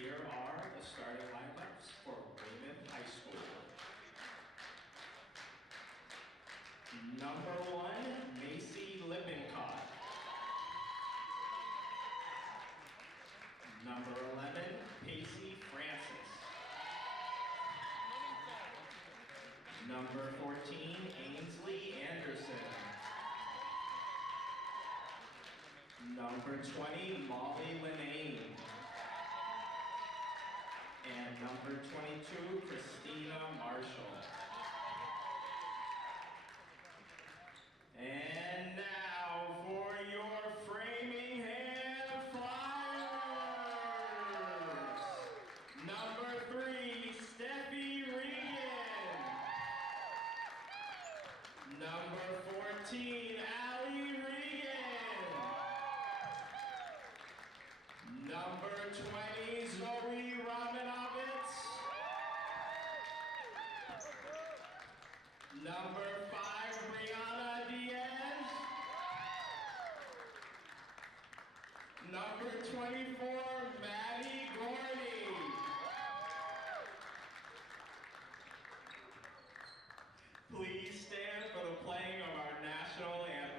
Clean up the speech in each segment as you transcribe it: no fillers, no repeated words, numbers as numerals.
Here are the starting lineups for Weymouth High School. Number 1, Macy Lippincott. Number 11, Pacey Francis. Number 14, Ainsley Anderson. Number 20, Molly Linnane. And number 22, Christina Marshall. And now for your Framingham Flyers. Number 3, Steffi Regan. Number 14, Allie Regan. Number 20, Zoe Romanovitz. Number 5, Brianna Diaz. Number 24, Maddie Gordy. Please stand for the playing of our national anthem.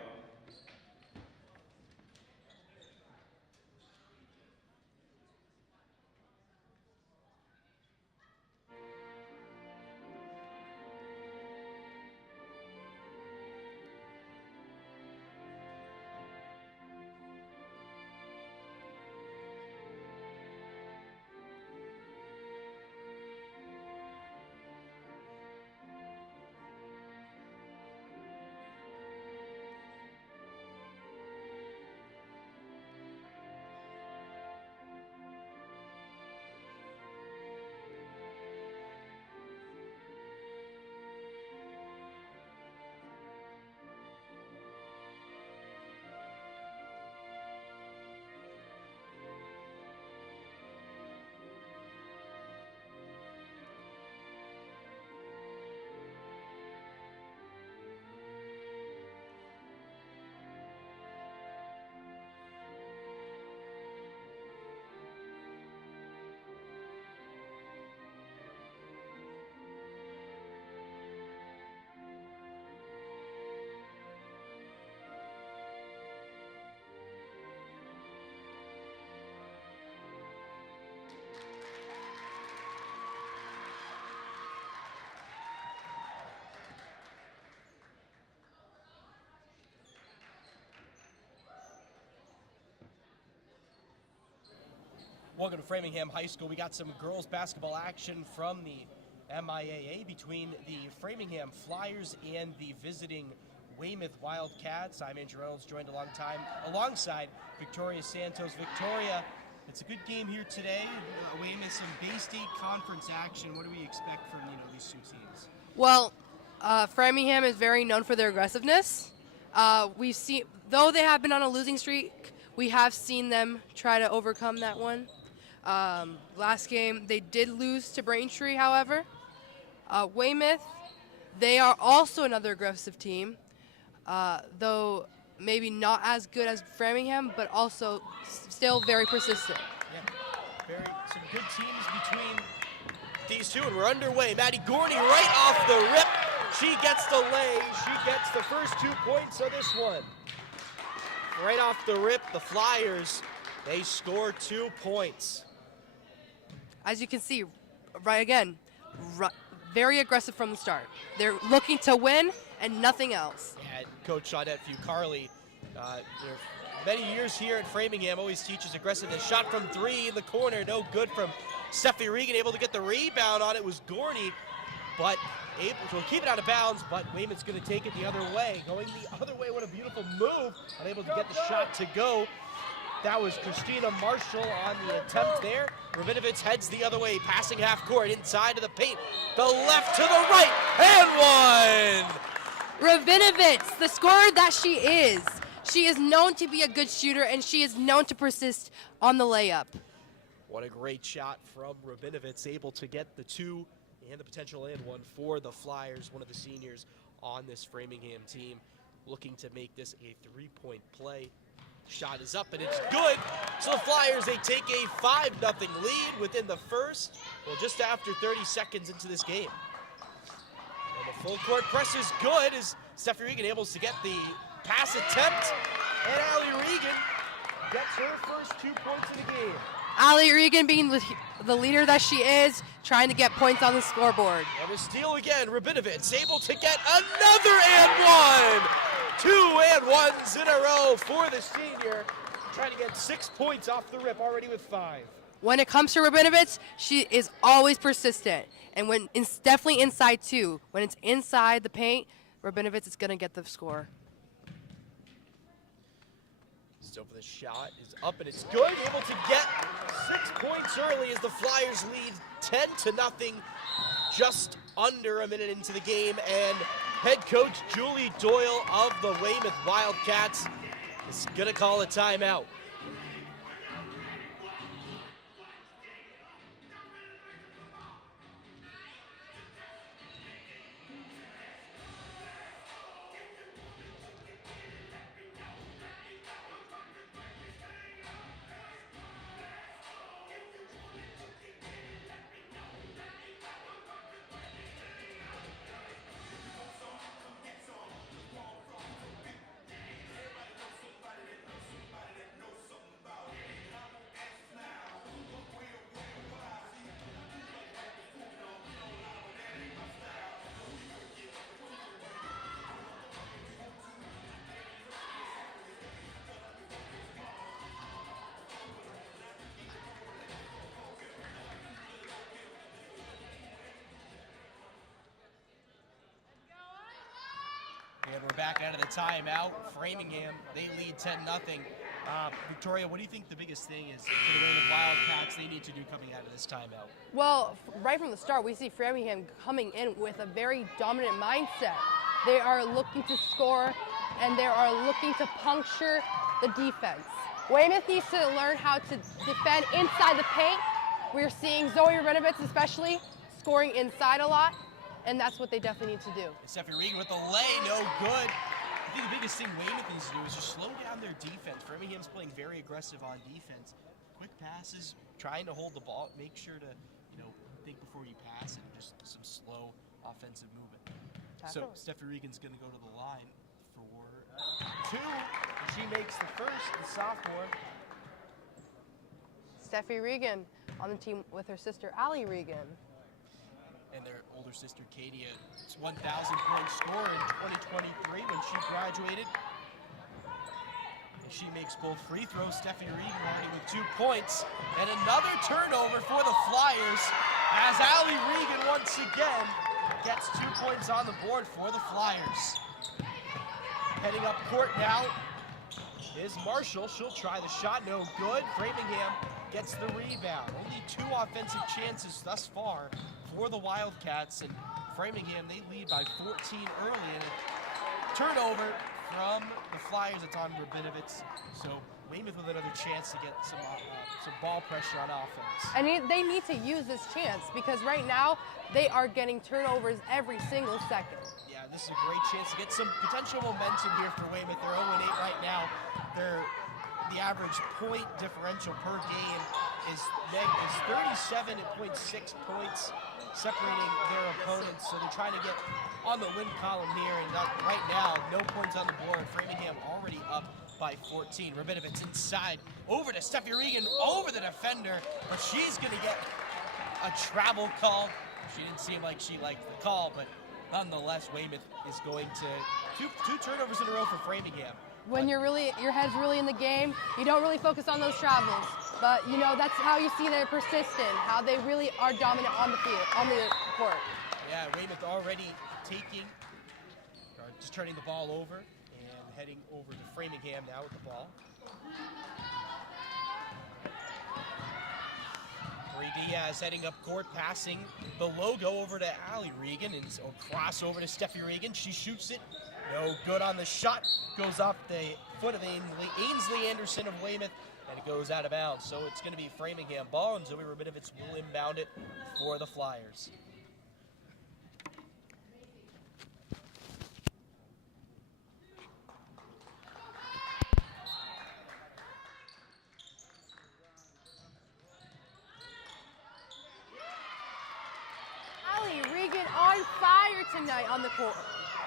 Welcome to Framingham High School. We got some girls basketball action from the MIAA between the Framingham Flyers and the visiting Weymouth Wildcats. I'm Andrew Reynolds, joined alongside Victoria Santos. Victoria, it's a good game here today. Weymouth, some Bay State Conference action. What do we expect from these two teams? Well, Framingham is very known for their aggressiveness. We've seen, though they have been on a losing streak, we have seen them try to overcome that one. Last game, they did lose to Braintree, however. Weymouth, they are also another aggressive team, though maybe not as good as Framingham, but also still very persistent. Yeah, some good teams between these two, and we're underway. Maddie Gorney right off the rip. She gets the lay. She gets the first 2 points of this one. Right off the rip, the Flyers, they score 2 points. As you can see, very aggressive from the start. They're looking to win and nothing else. And Coach Shawnette Fucarli, many years here at Framingham, always teaches aggressiveness. Shot from 3 in the corner, no good from Steffi Regan, able to get the rebound on it was Gorney, but able to keep it out of bounds, but Weymouth's going to take it the other way. Going the other way, what a beautiful move. Unable to get the shot to go. That was Christina Marshall on the attempt there. Rabinovitz heads the other way, passing half court inside of the paint. The left to the right, and one! Rabinovitz, the scorer that she is known to be a good shooter, and she is known to persist on the layup. What a great shot from Rabinovitz, able to get the 2 and the potential and 1 for the Flyers, one of the seniors on this Framingham team, looking to make this a 3-point play. Shot is up and it's good. So the Flyers, they take a 5-0 lead within the first, well, just after 30 seconds into this game. And the full court press is good as Steffi Regan able to get the pass attempt, and Allie Regan gets her first 2 points of the game. Allie Regan being the leader that she is, trying to get points on the scoreboard. And a steal again, Rabinovitz able to get another and one! 2 and 1s in a row for the senior, trying to get 6 points off the rip, already with 5. When it comes to Rabinovitz, she is always persistent. And when it's definitely inside too. When it's inside the paint, Rabinovitz is gonna get the score. So for the shot is up and it's good, able to get 6 points early as the Flyers lead 10-0, just under a minute into the game, and head coach Julie Doyle of the Weymouth Wildcats is gonna call a timeout. And we're back out of the timeout. Framingham, they lead 10-0. Victoria, what do you think the biggest thing is for the Weymouth Wildcats they need to do coming out of this timeout? Well, right from the start, we see Framingham coming in with a very dominant mindset. They are looking to score, and they are looking to puncture the defense. Weymouth needs to learn how to defend inside the paint. We're seeing Zoe Rabinovitz especially scoring inside a lot, and that's what they definitely need to do. Steffi Regan with the lay, no good. I think the biggest thing Weymouth needs to do is just slow down their defense. Birmingham's playing very aggressive on defense. Quick passes, trying to hold the ball, make sure to, think before you pass, and just some slow offensive movement. Definitely. So Steffi Regan's going to go to the line for 2, and she makes the first, the sophomore. Steffi Regan on the team with her sister Allie Regan. And their older sister Katie, a 1,000-point scorer in 2023 when she graduated. And she makes both free throws. Steffi Regan already with 2 points. And another turnover for the Flyers as Allie Regan once again gets 2 points on the board for the Flyers. Heading up court now is Marshall. She'll try the shot, no good. Framingham gets the rebound. Only 2 offensive chances thus far for the Wildcats, and Framingham, they lead by 14 early, and a turnover from the Flyers. It's on Rabinovitz, so Weymouth with another chance to get some ball pressure on offense. And they need to use this chance because right now they are getting turnovers every single second. Yeah, this is a great chance to get some potential momentum here for Weymouth. They're 0-8 right now. The average point differential per game is 37.6 points, separating their opponents. So they're trying to get on the win column here, and right now, no points on the board. Framingham already up by 14. Rabinovitz inside, over to Steffi Regan, over the defender, but she's going to get a travel call. She didn't seem like she liked the call, but nonetheless, Weymouth is going to two turnovers in a row for Framingham. When your head's really in the game, you don't really focus on those travels. But that's how you see they're persistent, how they really are dominant on the field, on the court. Yeah, Weymouth already just turning the ball over and heading over to Framingham now with the ball. 3 Diaz heading up court, passing the logo over to Allie Regan, and so cross over to Steffi Regan. She shoots it. No good on the shot. Goes off the foot of Ainsley Anderson of Weymouth, and it goes out of bounds. So it's going to be Framingham ball, and Zoe Rabinovitz will inbound it for the Flyers. on fire tonight on the court.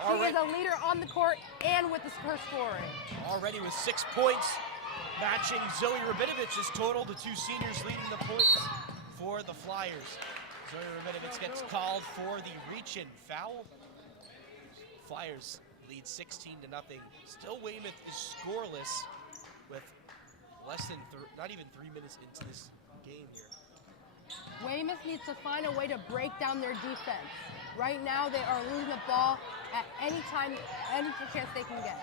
She Alright. is a leader on the court and with her scoring. Already with 6 points, matching Zoe Rabinovich's total, the 2 seniors leading the points for the Flyers. Zoe Rabinovich gets called for the reach-in foul. Flyers lead 16-0. Still Weymouth is scoreless with less than, not even 3 minutes into this game here. Weymouth needs to find a way to break down their defense. Right now, they are losing the ball at any time, any chance they can get.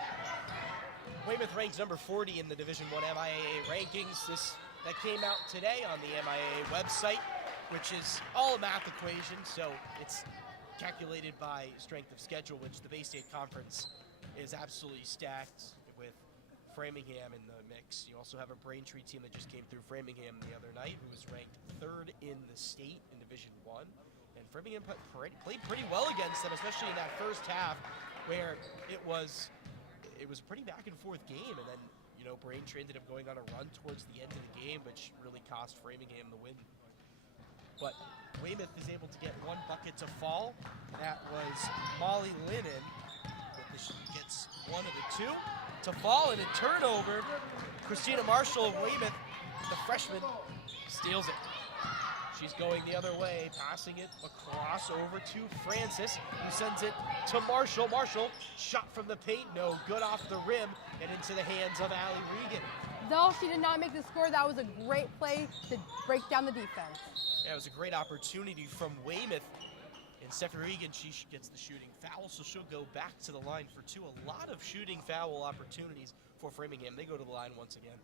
Weymouth ranks number 40 in the Division I MIAA rankings. That came out today on the MIAA website, which is all a math equation, so it's calculated by strength of schedule, which the Bay State Conference is absolutely stacked with Framingham in the mix. You also have a Braintree team that just came through Framingham the other night, who was ranked 3rd in the state in Division I. And Framingham played pretty well against them, especially in that first half, where it was a pretty back and forth game. And then, you know, Braintree ended up going on a run towards the end of the game, which really cost Framingham the win. But Weymouth is able to get 1 bucket to fall. That was Molly Linnon. Gets 1 of the 2 to fall, and a turnover. Christina Marshall of Weymouth, the freshman, steals it. She's going the other way, passing it across over to Francis, who sends it to Marshall. Marshall, shot from the paint, no good, off the rim and into the hands of Allie Regan. Though she did not make the score, that was a great play to break down the defense. Yeah, it was a great opportunity from Weymouth. And Stephanie Regan, she gets the shooting foul, so she'll go back to the line for 2. A lot of shooting foul opportunities for Framingham. They go to the line once again.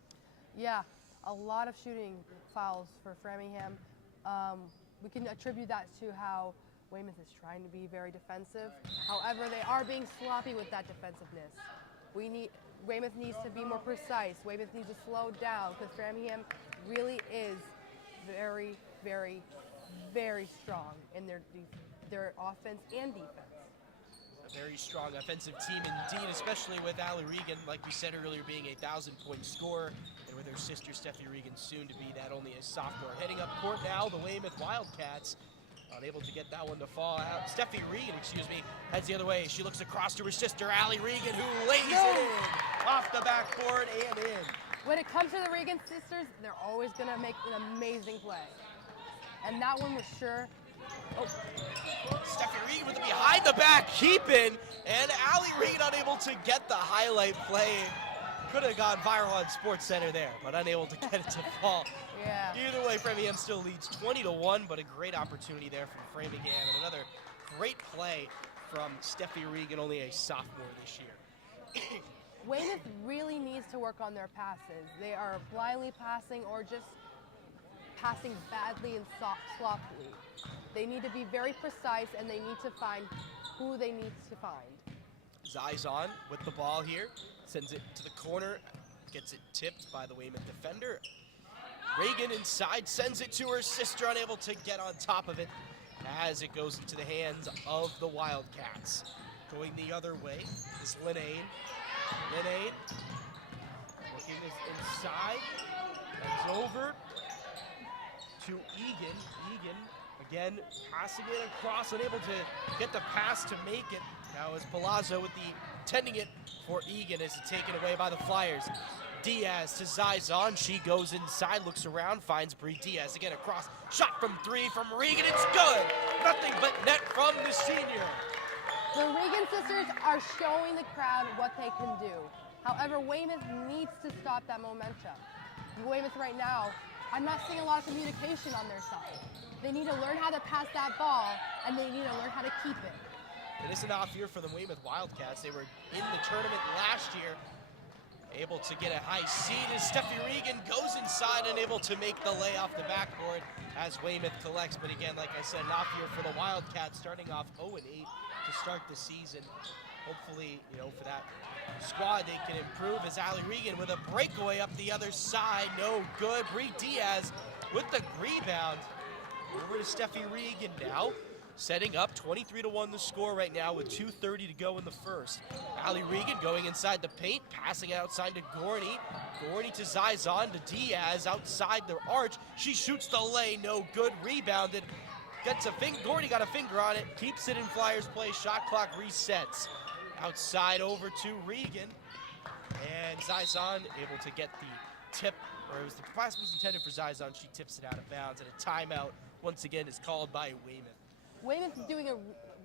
Yeah, a lot of shooting fouls for Framingham. We can attribute that to how Weymouth is trying to be very defensive. However, they are being sloppy with that defensiveness. Weymouth needs to be more precise. Weymouth needs to slow down because Framingham really is very, very, very strong in their offense and defense. A very strong offensive team indeed, especially with Allie Regan, like we said earlier, being a 1,000-point scorer, and with her sister Stephanie Regan soon to be that, only a sophomore. Heading up court now, the Weymouth Wildcats, unable to get that one to fall out. Stephanie Regan, heads the other way. She looks across to her sister Allie Regan, who lays it in off the backboard and in. When it comes to the Regan sisters, they're always going to make an amazing play. And that one was sure. Oh. Stephanie Regan with the behind the back keeping, and Allie Regan unable to get the highlight play. Could have gone viral on SportsCenter there, but unable to get it to fall. Yeah. Either way, Framingham still leads 20-1, but a great opportunity there from Framingham, and another great play from Stephanie Regan, only a sophomore this year. Weymouth really needs to work on their passes. They are blindly passing or just passing badly and sloppily. They need to be very precise, and they need to find who they need to find. Zizon with the ball here, sends it to the corner, gets it tipped by the Weymouth defender. Regan inside, sends it to her sister, unable to get on top of it as it goes into the hands of the Wildcats. Going the other way is Linnane. Linnane looking inside, comes over to Egan. Egan again passing it across, unable to get the pass to make it. Now is Palazzo with the tending it for Egan as it's taken away by the Flyers. Diaz to Zizon, she goes inside, looks around, finds Bree Diaz again across. Shot from 3 from Regan, it's good! Nothing but net from the senior. The Regan sisters are showing the crowd what they can do. However, Weymouth needs to stop that momentum. Weymouth right now, I'm not seeing a lot of communication on their side. They need to learn how to pass that ball, and they need to learn how to keep it. It is an off year for the Weymouth Wildcats. They were in the tournament last year, able to get a high seed as Stephanie Regan goes inside and able to make the lay off the backboard as Weymouth collects. But again, like I said, an off year for the Wildcats, starting off 0-8 to start the season. Hopefully, for that squad, they can improve as Allie Regan with a breakaway up the other side. No good. Bree Diaz with the rebound. Over to Stephanie Regan now. Setting up 23-1 the score right now with 2:30 to go in the first. Allie Regan going inside the paint, passing outside to Gorney. Gorney to Zizon to Diaz outside the arch. She shoots the lay, no good. Rebounded gets a finger. Gordy got a finger on it, keeps it in Flyers play. Shot clock resets. Outside over to Regan. And Zizon able to get the tip, or it was the pass was intended for Zizon. She tips it out of bounds, and a timeout once again is called by Weymouth. Weymouth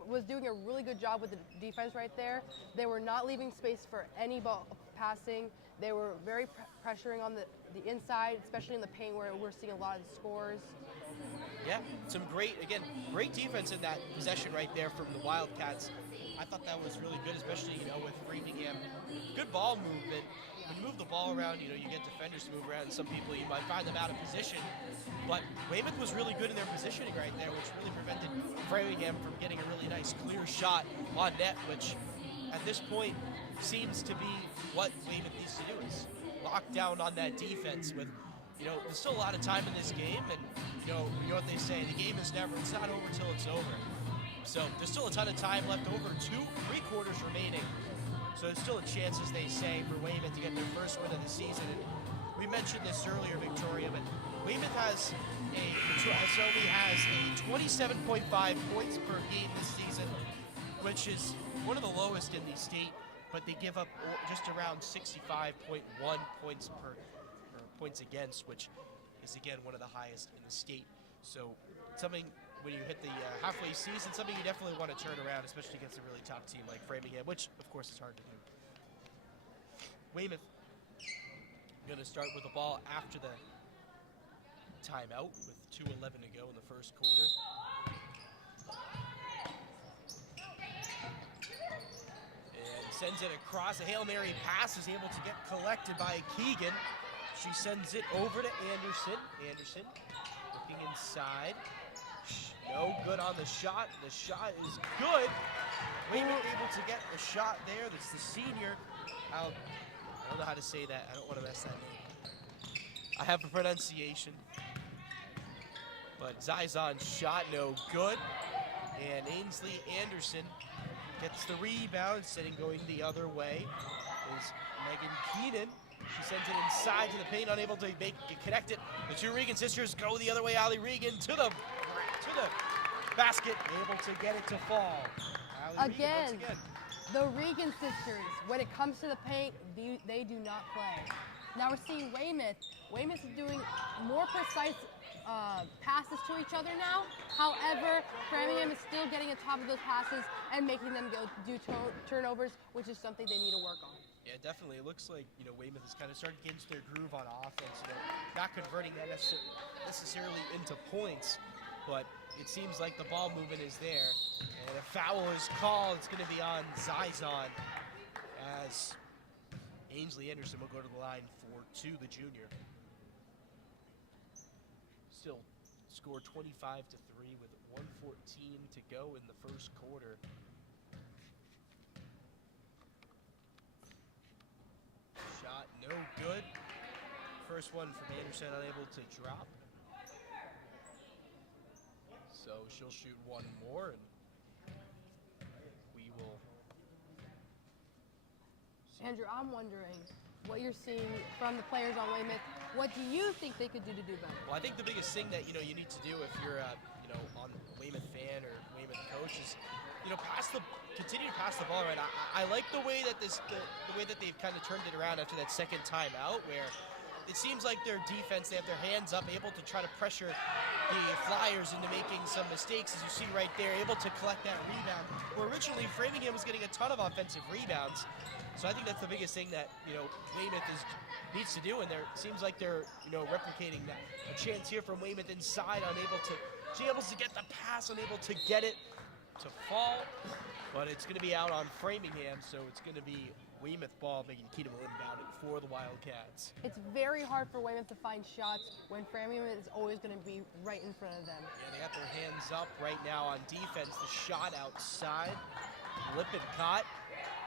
was doing a really good job with the defense right there. They were not leaving space for any ball passing. They were very pressuring on the inside, especially in the paint where we're seeing a lot of the scores. Yeah, some great defense in that possession right there from the Wildcats. I thought that was really good, especially, with Framingham. Good ball movement. When you move the ball around, you get defenders to move around, and some people, you might find them out of position. But Weymouth was really good in their positioning right there, which really prevented Framingham from getting a really nice, clear shot on net, which at this point seems to be what Weymouth needs to do, is lock down on that defense with, there's still a lot of time in this game, and, you know what they say, the game is never, it's not over till it's over. So there's still a ton of time left over, 3 quarters remaining. So there's still a chance, as they say, for Weymouth to get their first win of the season. And we mentioned this earlier, Victoria, but Weymouth only has a 27.5 points per game this season, which is one of the lowest in the state, but they give up just around 65.1 points points against, which is again one of the highest in the state. So something, when you hit the halfway season, something you definitely want to turn around, especially against a really top team like Framingham, which of course is hard to do. Weymouth going to start with the ball after the timeout with 2:11 to go in the first quarter. And sends it across. A Hail Mary pass is able to get collected by Keegan. She sends it over to Anderson. Anderson looking inside. No good on the shot. The shot is good. Weymouth able to get the shot there. That's the senior. I don't know how to say that. I don't want to mess that name. I have a pronunciation. But Zizon's shot no good. And Ainsley Anderson gets the rebound. Instead of going the other way is Megan Keenan. She sends it inside to the paint, unable to connect it. The two Regan sisters go the other way. Allie Regan to the basket, able to get it to fall. Allie Regan once again. The Regan sisters, when it comes to the paint, they do not play. Now we're seeing Weymouth. Weymouth is doing more precise passes to each other now. However, Framingham is still getting on top of those passes and making them do turnovers, which is something they need to work on. Yeah, definitely. It looks like, Weymouth is kind of starting to get into their groove on offense. Not converting that necessarily into points, but it seems like the ball movement is there. And a foul is called. It's going to be on Zizon, as Ainsley Anderson will go to the line for 2, the junior. Still scored 25-3 with 1:14 to go in the first quarter. Shot no good. First one from Anderson, unable to drop. So she'll shoot one more, and we will see. Andrew, I'm wondering what you're seeing from the players on Weymouth. What do you think they could do to do better? Well, I think the biggest thing that you need to do if you're on a Weymouth fan or Weymouth coach is continue to pass the ball around. I like the way that the way that they've kind of turned it around after that second timeout, where it seems like their defense, they have their hands up, able to try to pressure the Flyers into making some mistakes, as you see right there, able to collect that rebound. Where originally Framingham was getting a ton of offensive rebounds. So I think that's the biggest thing that Weymouth needs to do, and it seems like they're replicating that. A chance here from Weymouth inside, she able to get the pass, unable to get it to fall, but it's going to be out on Framingham, so it's going to be Weymouth ball, making Keaton will inbound it for the Wildcats. It's very hard for Weymouth to find shots when Framingham is always going to be right in front of them. Yeah, they got their hands up right now on defense. The shot outside. Lippincott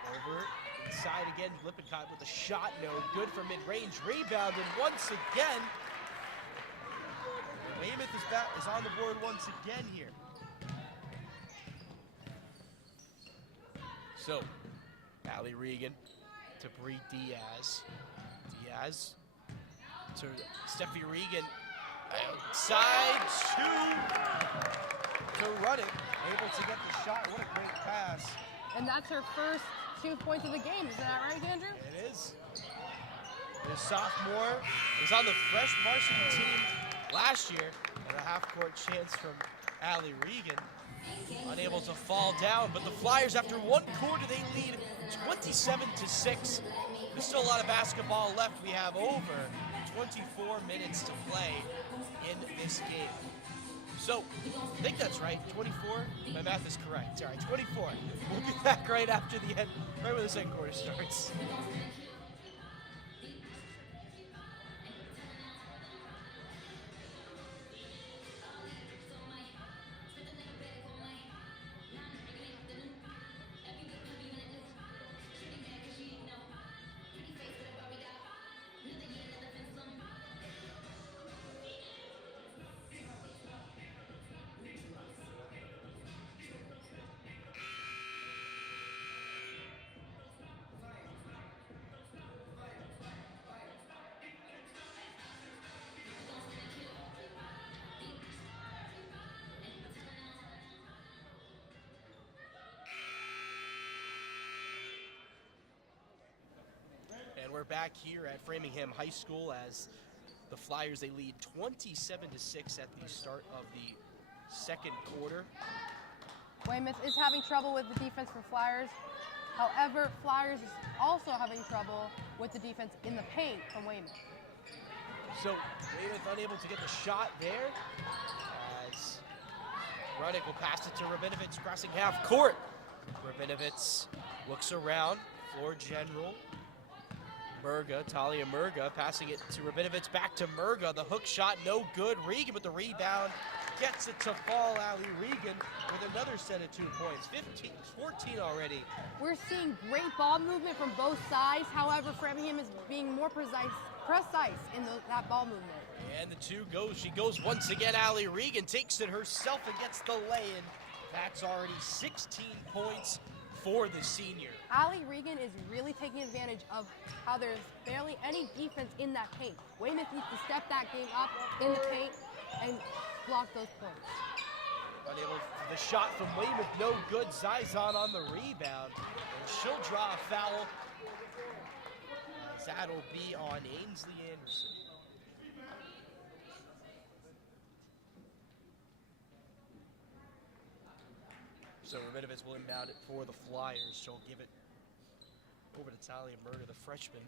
over inside again. Lippincott with a shot, no good for mid-range. Rebound, and once again, Weymouth is on the board once again here. So, Allie Regan to Bree Diaz. Diaz to Steffi Regan. Side to run it. Able to get the shot. What a great pass. And that's her first 2 points of the game. Is that right, Andrew? It is. The sophomore was on the fresh varsity team last year, and a half-court chance from Allie Regan. Unable to fall down, but the Flyers, after one quarter, they lead 27-6. There's still a lot of basketball left. We have over 24 minutes to play in this game. So, I think that's right, 24. My math is correct. All right, 24. We'll be back right after the end, right when the second quarter starts. And we're back here at Framingham High School as the Flyers, they lead 27-6 at the start of the second quarter. Weymouth is having trouble with the defense for Flyers. However, Flyers is also having trouble with the defense in the paint from Weymouth. So Weymouth unable to get the shot there as Ruddick will pass it to Rabinovitz, crossing half court. Rabinovitz looks around, floor general. Murga, Talia Murga, passing it to Rabinovitz, back to Murga. The hook shot, no good. Regan with the rebound, gets it to fall. Allie Regan with another set of 2 points. 14 already. We're seeing great ball movement from both sides. However, Framingham is being more precise in that ball movement. And the two goes. She goes once again. Allie Regan takes it herself and gets the lay-in. That's already 16 points for the senior. Allie Regan is really taking advantage of how there's barely any defense in that paint. Weymouth needs to step that game up in the paint and block those points. Unable for the shot from Weymouth, no good. Zizon on the rebound, and she'll draw a foul. As that'll be on Ainsley Anderson. So Rabinovitz will inbound it for the Flyers. She'll give it over to Talia Murga, the freshman.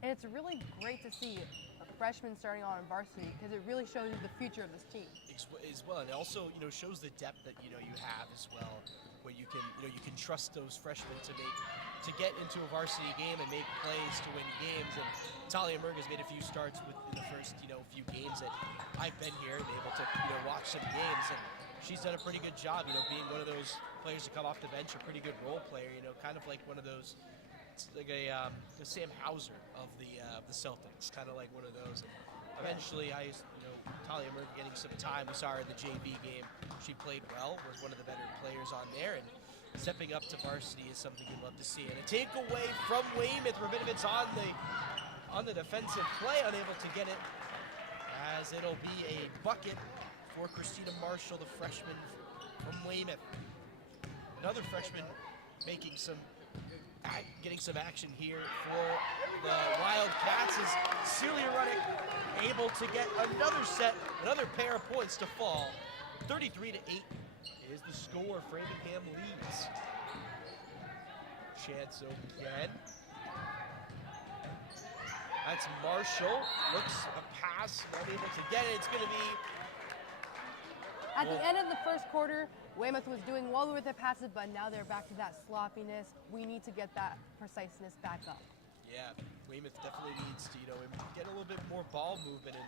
And it's really great to see a freshman starting on in varsity because it really shows you the future of this team. As well, and it also, shows the depth that you have as well, where you can trust those freshmen to get into a varsity game and make plays to win games. And Talia Murga's made a few starts in the first few games that I've been here and able to watch some games, and she's done a pretty good job, being one of those players to come off the bench, a pretty good role player, kind of like one of those, like a Sam Hauser of the Celtics, kind of like one of those. And eventually, Talia Murga getting some time. We saw her in the JV game. She played well, was one of the better players on there, and stepping up to varsity is something you'd love to see. And a takeaway from Weymouth. Rabinovitz on the defensive play, unable to get it, as it'll be a bucket for Christina Marshall, the freshman from Weymouth. Another freshman getting some action here for the Wildcats is Celia Ruddick able to get another pair of points to fall. 33-8 is the score. Framingham leads. Chance again. That's Marshall. Looks a pass, unable to get it. It's going to be at the end of the first quarter, Weymouth was doing well with their passes, but now they're back to that sloppiness. We need to get that preciseness back up. Yeah, Weymouth definitely needs to, get a little bit more ball movement and,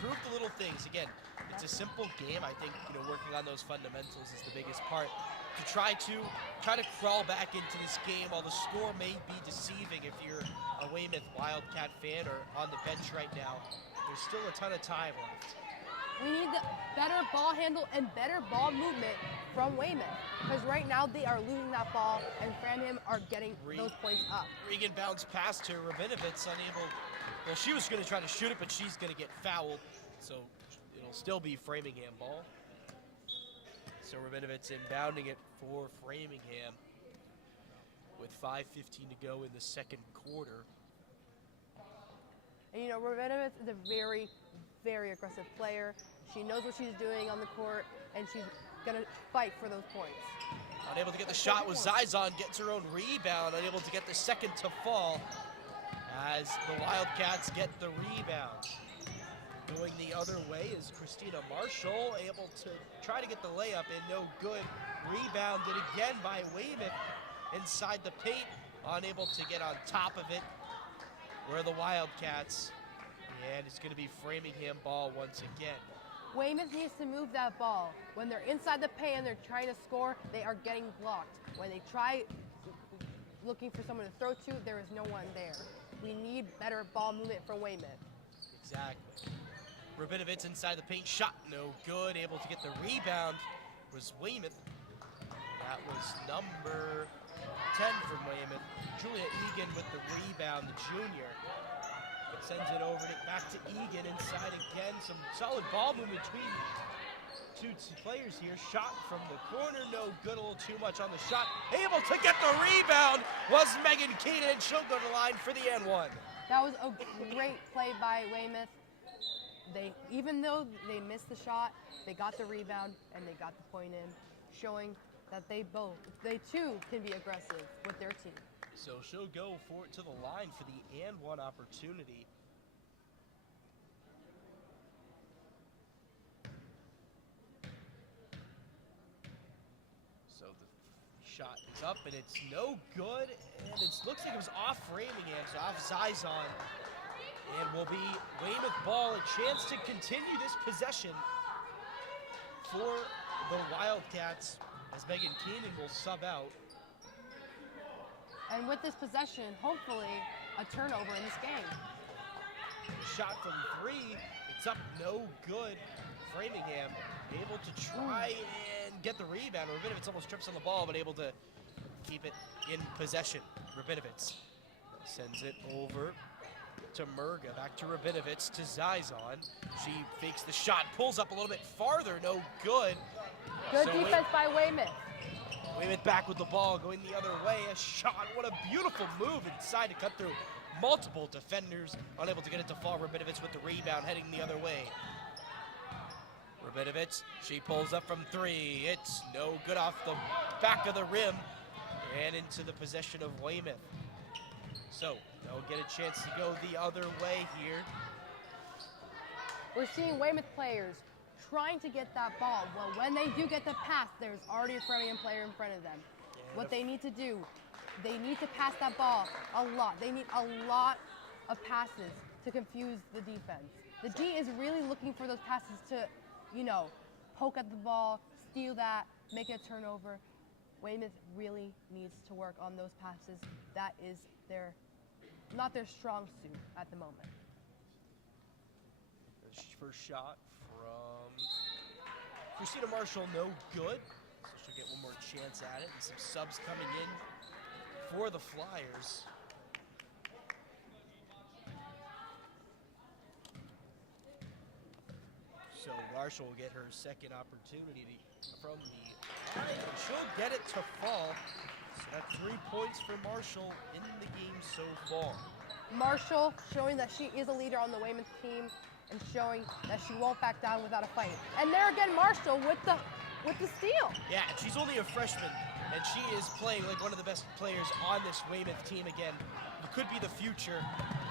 improve the little things. Again, it's a simple game. I think, working on those fundamentals is the biggest part. To try to crawl back into this game, while the score may be deceiving if you're a Weymouth Wildcat fan or on the bench right now, there's still a ton of time left. We need the better ball handle and better ball movement from Weymouth, because right now they are losing that ball and Framingham are getting those points up. Regan bounced past to Rabinovitz, unable Well, she was going to try to shoot it, but she's going to get fouled. So it'll still be Framingham ball. So Rabinowitz inbounding it for Framingham with 5:15 to go in the second quarter. And you know, Rabinowitz is a very, very aggressive player. She knows what she's doing on the court, and she's going to fight for those points. Unable to get the shot with Zizon, gets her own rebound, unable to get the second to fall as the Wildcats get the rebound. Going the other way is Christina Marshall, able to try to get the layup in, no good. Rebounded again by Weymouth inside the paint, unable to get on top of it. Where the Wildcats, and it's going to be Framingham ball once again. Weymouth needs to move that ball. When they're inside the paint and they're trying to score, they are getting blocked. When they try looking for someone to throw to, there is no one there. We need better ball movement from Weymouth. Exactly. Rabinowitz inside the paint, shot no good. Able to get the rebound was Weymouth. That was number 10 from Weymouth. Julia Egan with the rebound, the junior. Sends it over back to Egan inside again. Some solid ball movement between two players here. Shot from the corner, no good, a little too much on the shot. Able to get the rebound was Megan Keenan, and she'll go to the line for the N1. That was a great play by Weymouth. Even though they missed the shot, they got the rebound and they got the point in, showing that they too can be aggressive with their team. So she'll go to the line for the and one opportunity. So the shot is up and it's no good, and it looks like it was off Framingham, so off Zizon. And will be Weymouth ball, a chance to continue this possession for the Wildcats as Megan Keenan will sub out. And with this possession, hopefully, a turnover in this game. Shot from three, it's up, no good. Framingham able to try and get the rebound. Rabinowitz almost trips on the ball, but able to keep it in possession. Rabinowitz sends it over to Murga, back to Rabinowitz, to Zizon. She fakes the shot, pulls up a little bit farther, no good. Good defense by Weymouth. Weymouth back with the ball, going the other way. A shot, what a beautiful move inside to cut through multiple defenders. Unable to get it to fall. Rabinowitz with the rebound, heading the other way. Rabinowitz, she pulls up from three. It's no good, off the back of the rim and into the possession of Weymouth. So they'll get a chance to go the other way here. We're seeing Weymouth players trying to get that ball. Well, when they do get the pass, there's already a Framingham player in front of them. What they need to do, they need to pass that ball a lot. They need a lot of passes to confuse the defense. The D is really looking for those passes to, poke at the ball, steal that, make it a turnover. Weymouth really needs to work on those passes. That is not their strong suit at the moment. First shot from Christina Marshall, no good. So she'll get one more chance at it, and some subs coming in for the Flyers. So Marshall will get her second opportunity from the line, and she'll get it to fall. So that's 3 points for Marshall in the game so far. Marshall showing that she is a leader on the Weymouth team and showing that she won't back down without a fight. And there again, Marshall with the steal. Yeah, and she's only a freshman, and she is playing like one of the best players on this Weymouth team again. It could be the future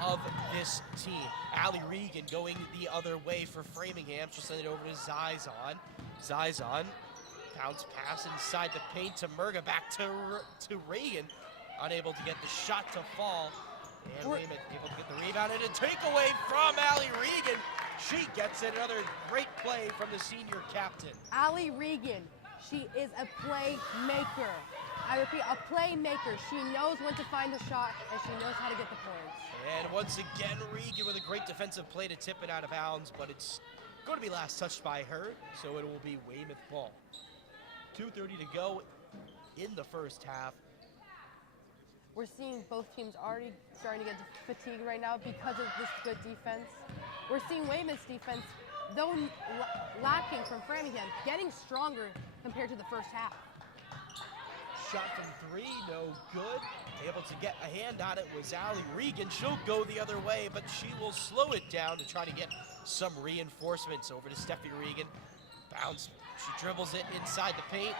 of this team. Allie Regan going the other way for Framingham. She'll send it over to Zizon. Zizon, bounce pass inside the paint to Murga, back to Regan. Unable to get the shot to fall. And Weymouth able to get the rebound and a takeaway from Allie Regan. She gets it. Another great play from the senior captain. Allie Regan, she is a playmaker. I repeat, a playmaker. She knows when to find the shot and she knows how to get the points. And once again, Regan with a great defensive play to tip it out of bounds, but it's going to be last touched by her, so it will be Weymouth ball. 2:30 to go in the first half. We're seeing both teams already starting to get fatigued right now because of this good defense. We're seeing Weymouth's defense, though lacking from Framingham, getting stronger compared to the first half. Shot from three, no good. Able to get a hand on it was Allie Regan. She'll go the other way, but she will slow it down to try to get some reinforcements over to Steffi Regan. Bounce, she dribbles it inside the paint,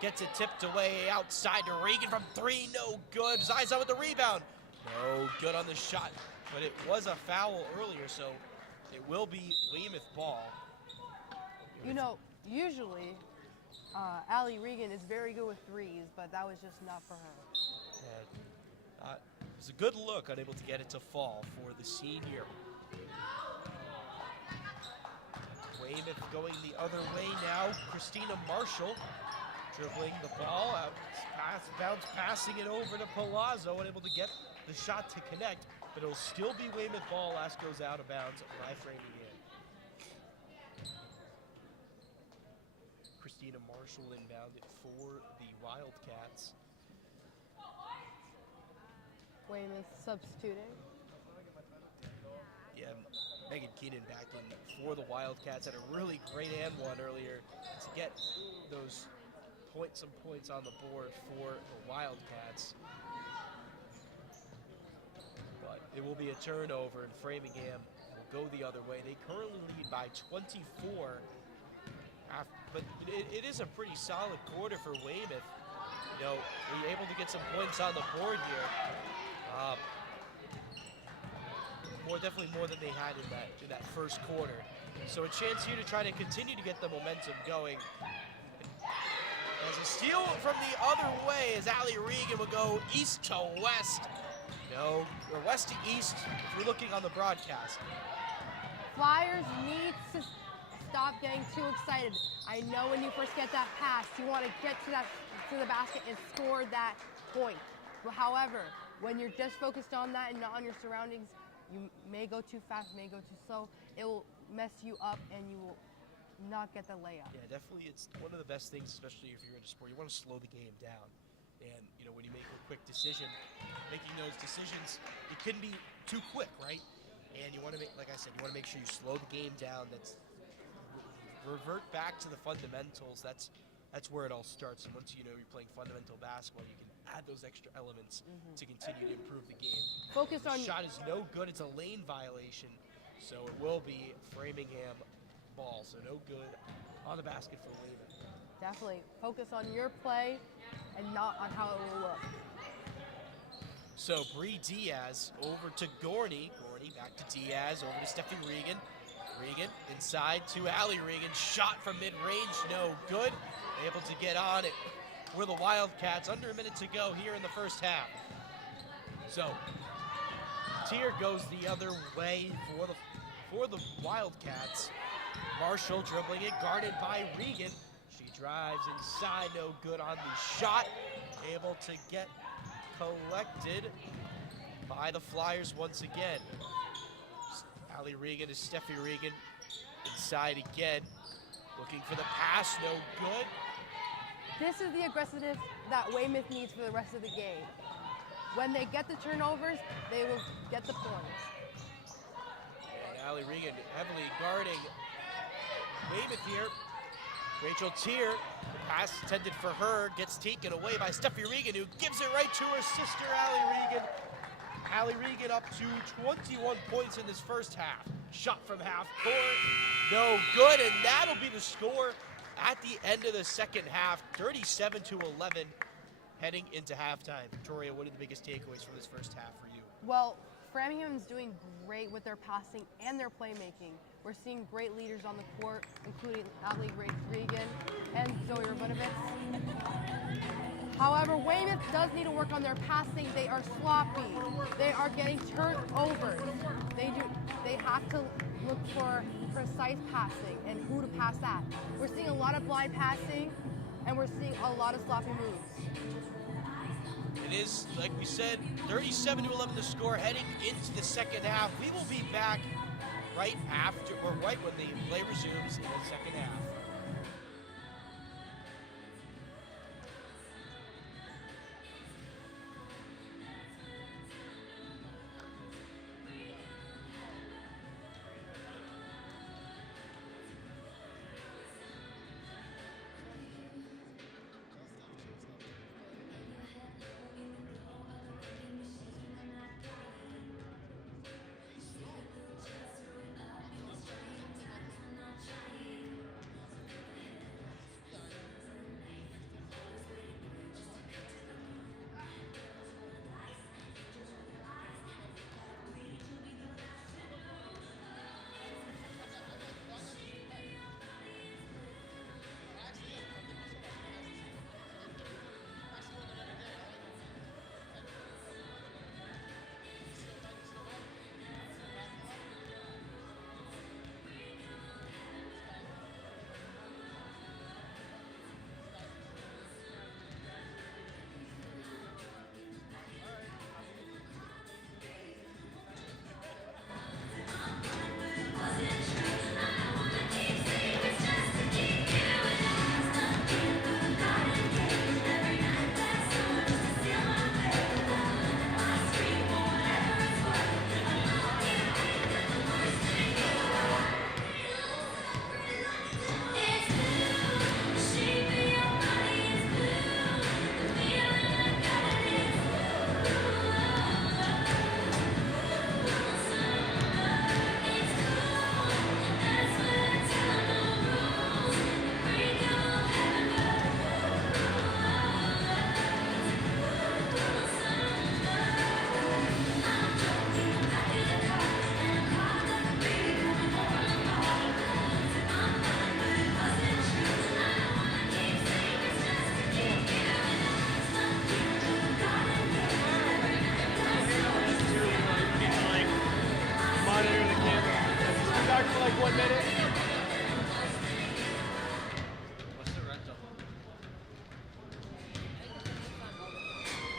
gets it tipped away outside to Regan from three, no good. Ziza with the rebound, no good on the shot, but it was a foul earlier, so it will be Weymouth ball. You know, usually Allie Regan is very good with threes, but that was just not for her. Yeah, it was a good look, unable to get it to fall for the senior. Weymouth going the other way now. Christina Marshall dribbling the ball out, passing it over to Palazzo, unable to get the shot to connect, but it'll still be Weymouth ball. Last goes out of bounds by Framingham. Christina Marshall inbounded for the Wildcats. Weymouth substituting. Yeah, Megan Keenan back in for the Wildcats. Had a really great and one earlier to get those some points on the board for the Wildcats. But it will be a turnover, and Framingham will go the other way. They currently lead by 24. But it is a pretty solid quarter for Weymouth. You know, they're able to get some points on the board here. Definitely more than they had in that first quarter. So a chance here to try to continue to get the momentum going. As a steal from the other way as Allie Regan will go east to west. No, or west to east if you're looking on the broadcast. Flyers need to stop getting too excited. I know when you first get that pass, you want to get to the basket and score that point. But however, when you're just focused on that and not on your surroundings, you may go too fast, may go too slow. It will mess you up and you will not get the layup. Yeah, definitely it's one of the best things, especially if you're in a sport. You want to slow the game down. And, you know, when you make a quick decision, making those decisions, it can be too quick, right? And you want to make, like I said, you want to make sure you slow the game down. Revert back to the fundamentals. That's where it all starts. And once you know you're playing fundamental basketball, you can add those extra elements to continue to improve the game. Focus on shot is no good. It's a lane violation, so it will be Framingham ball. So no good on the basket for Weymouth. Definitely focus on your play and not on how it will look. So Bree Diaz over to Gorney. Gorney back to Diaz, over to Steffi Regan. Regan inside to Allie Regan. Shot from mid-range, no good. Able to get on it for the Wildcats. Under a minute to go here in the first half. So Tier goes the other way for the Wildcats. Marshall dribbling it, guarded by Regan. She drives inside, no good on the shot. Able to get collected by the Flyers once again. Allie Regan is Steffi Regan inside again. Looking for the pass, no good. This is the aggressiveness that Weymouth needs for the rest of the game. When they get the turnovers, they will get the points. And Allie Regan heavily guarding Weymouth here. Rachel Tier, the pass intended for her, gets taken away by Steffi Regan, who gives it right to her sister, Allie Regan. Allie Regan up to 21 points in this first half. Shot from half court, no good, and that'll be the score at the end of the second half, 37-11, heading into halftime. Victoria, what are the biggest takeaways from this first half for you? Well, Framingham's doing great with their passing and their playmaking. We're seeing great leaders on the court, including Allie Regan and Zoe Rabunovitz. However, Weymouth does need to work on their passing. They are sloppy. They are getting turnovers. They have to look for precise passing and who to pass at. We're seeing a lot of blind passing, and we're seeing a lot of sloppy moves. It is, like we said, 37-11 the score heading into the second half. We will be back right when the play resumes in the second half.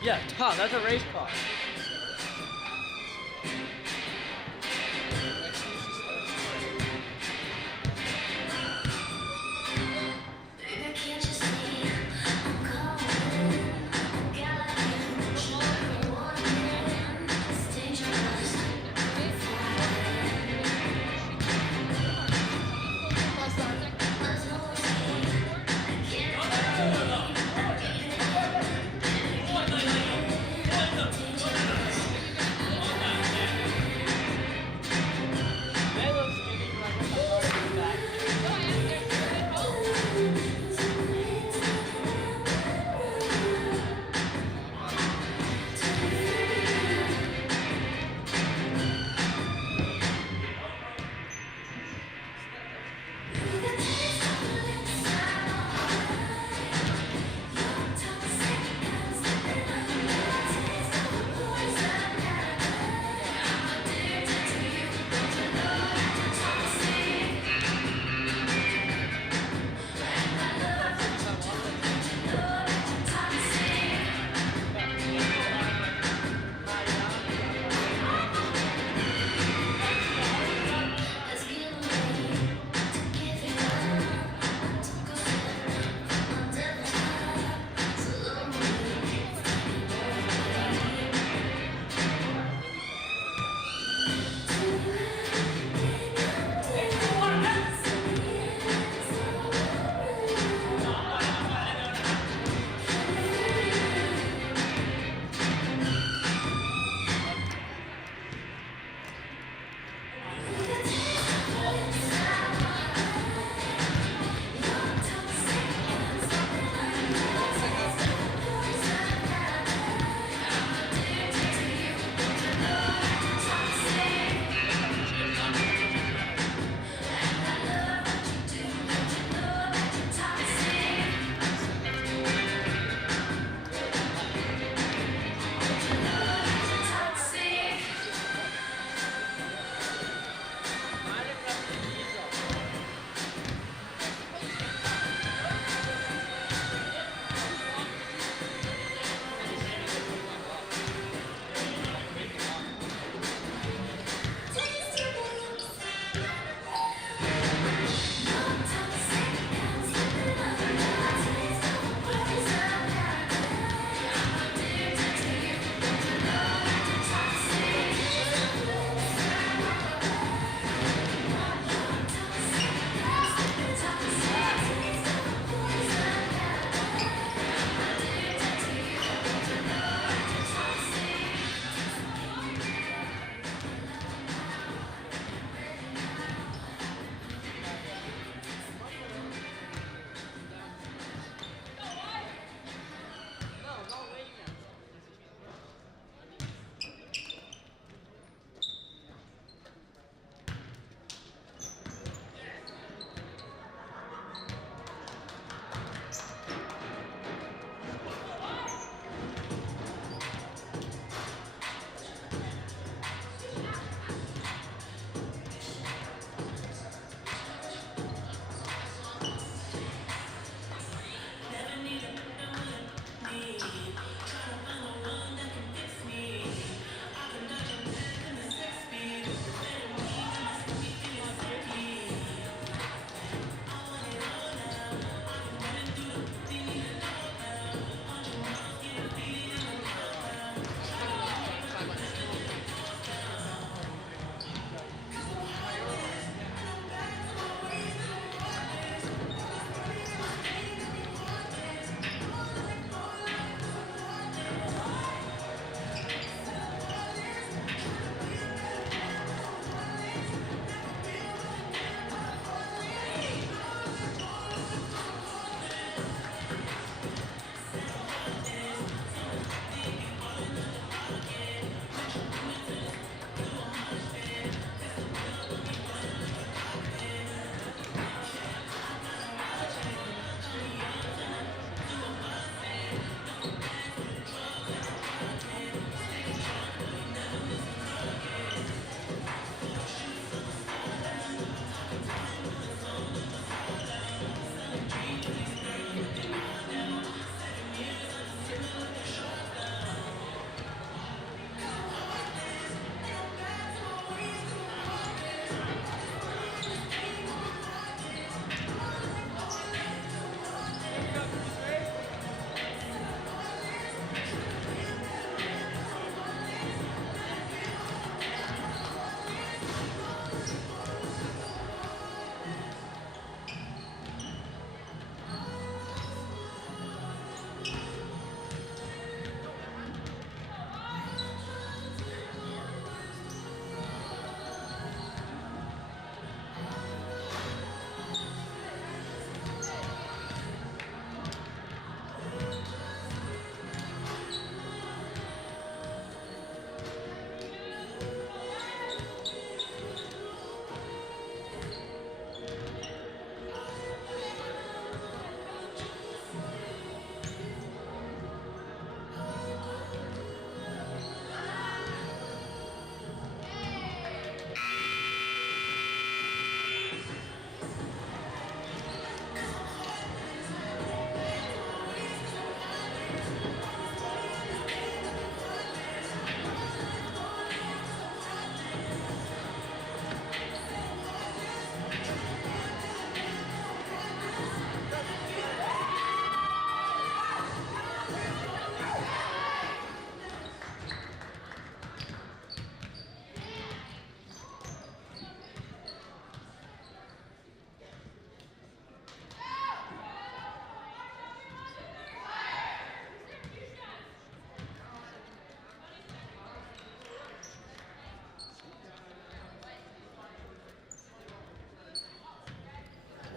Yeah, Tom, that's a race car.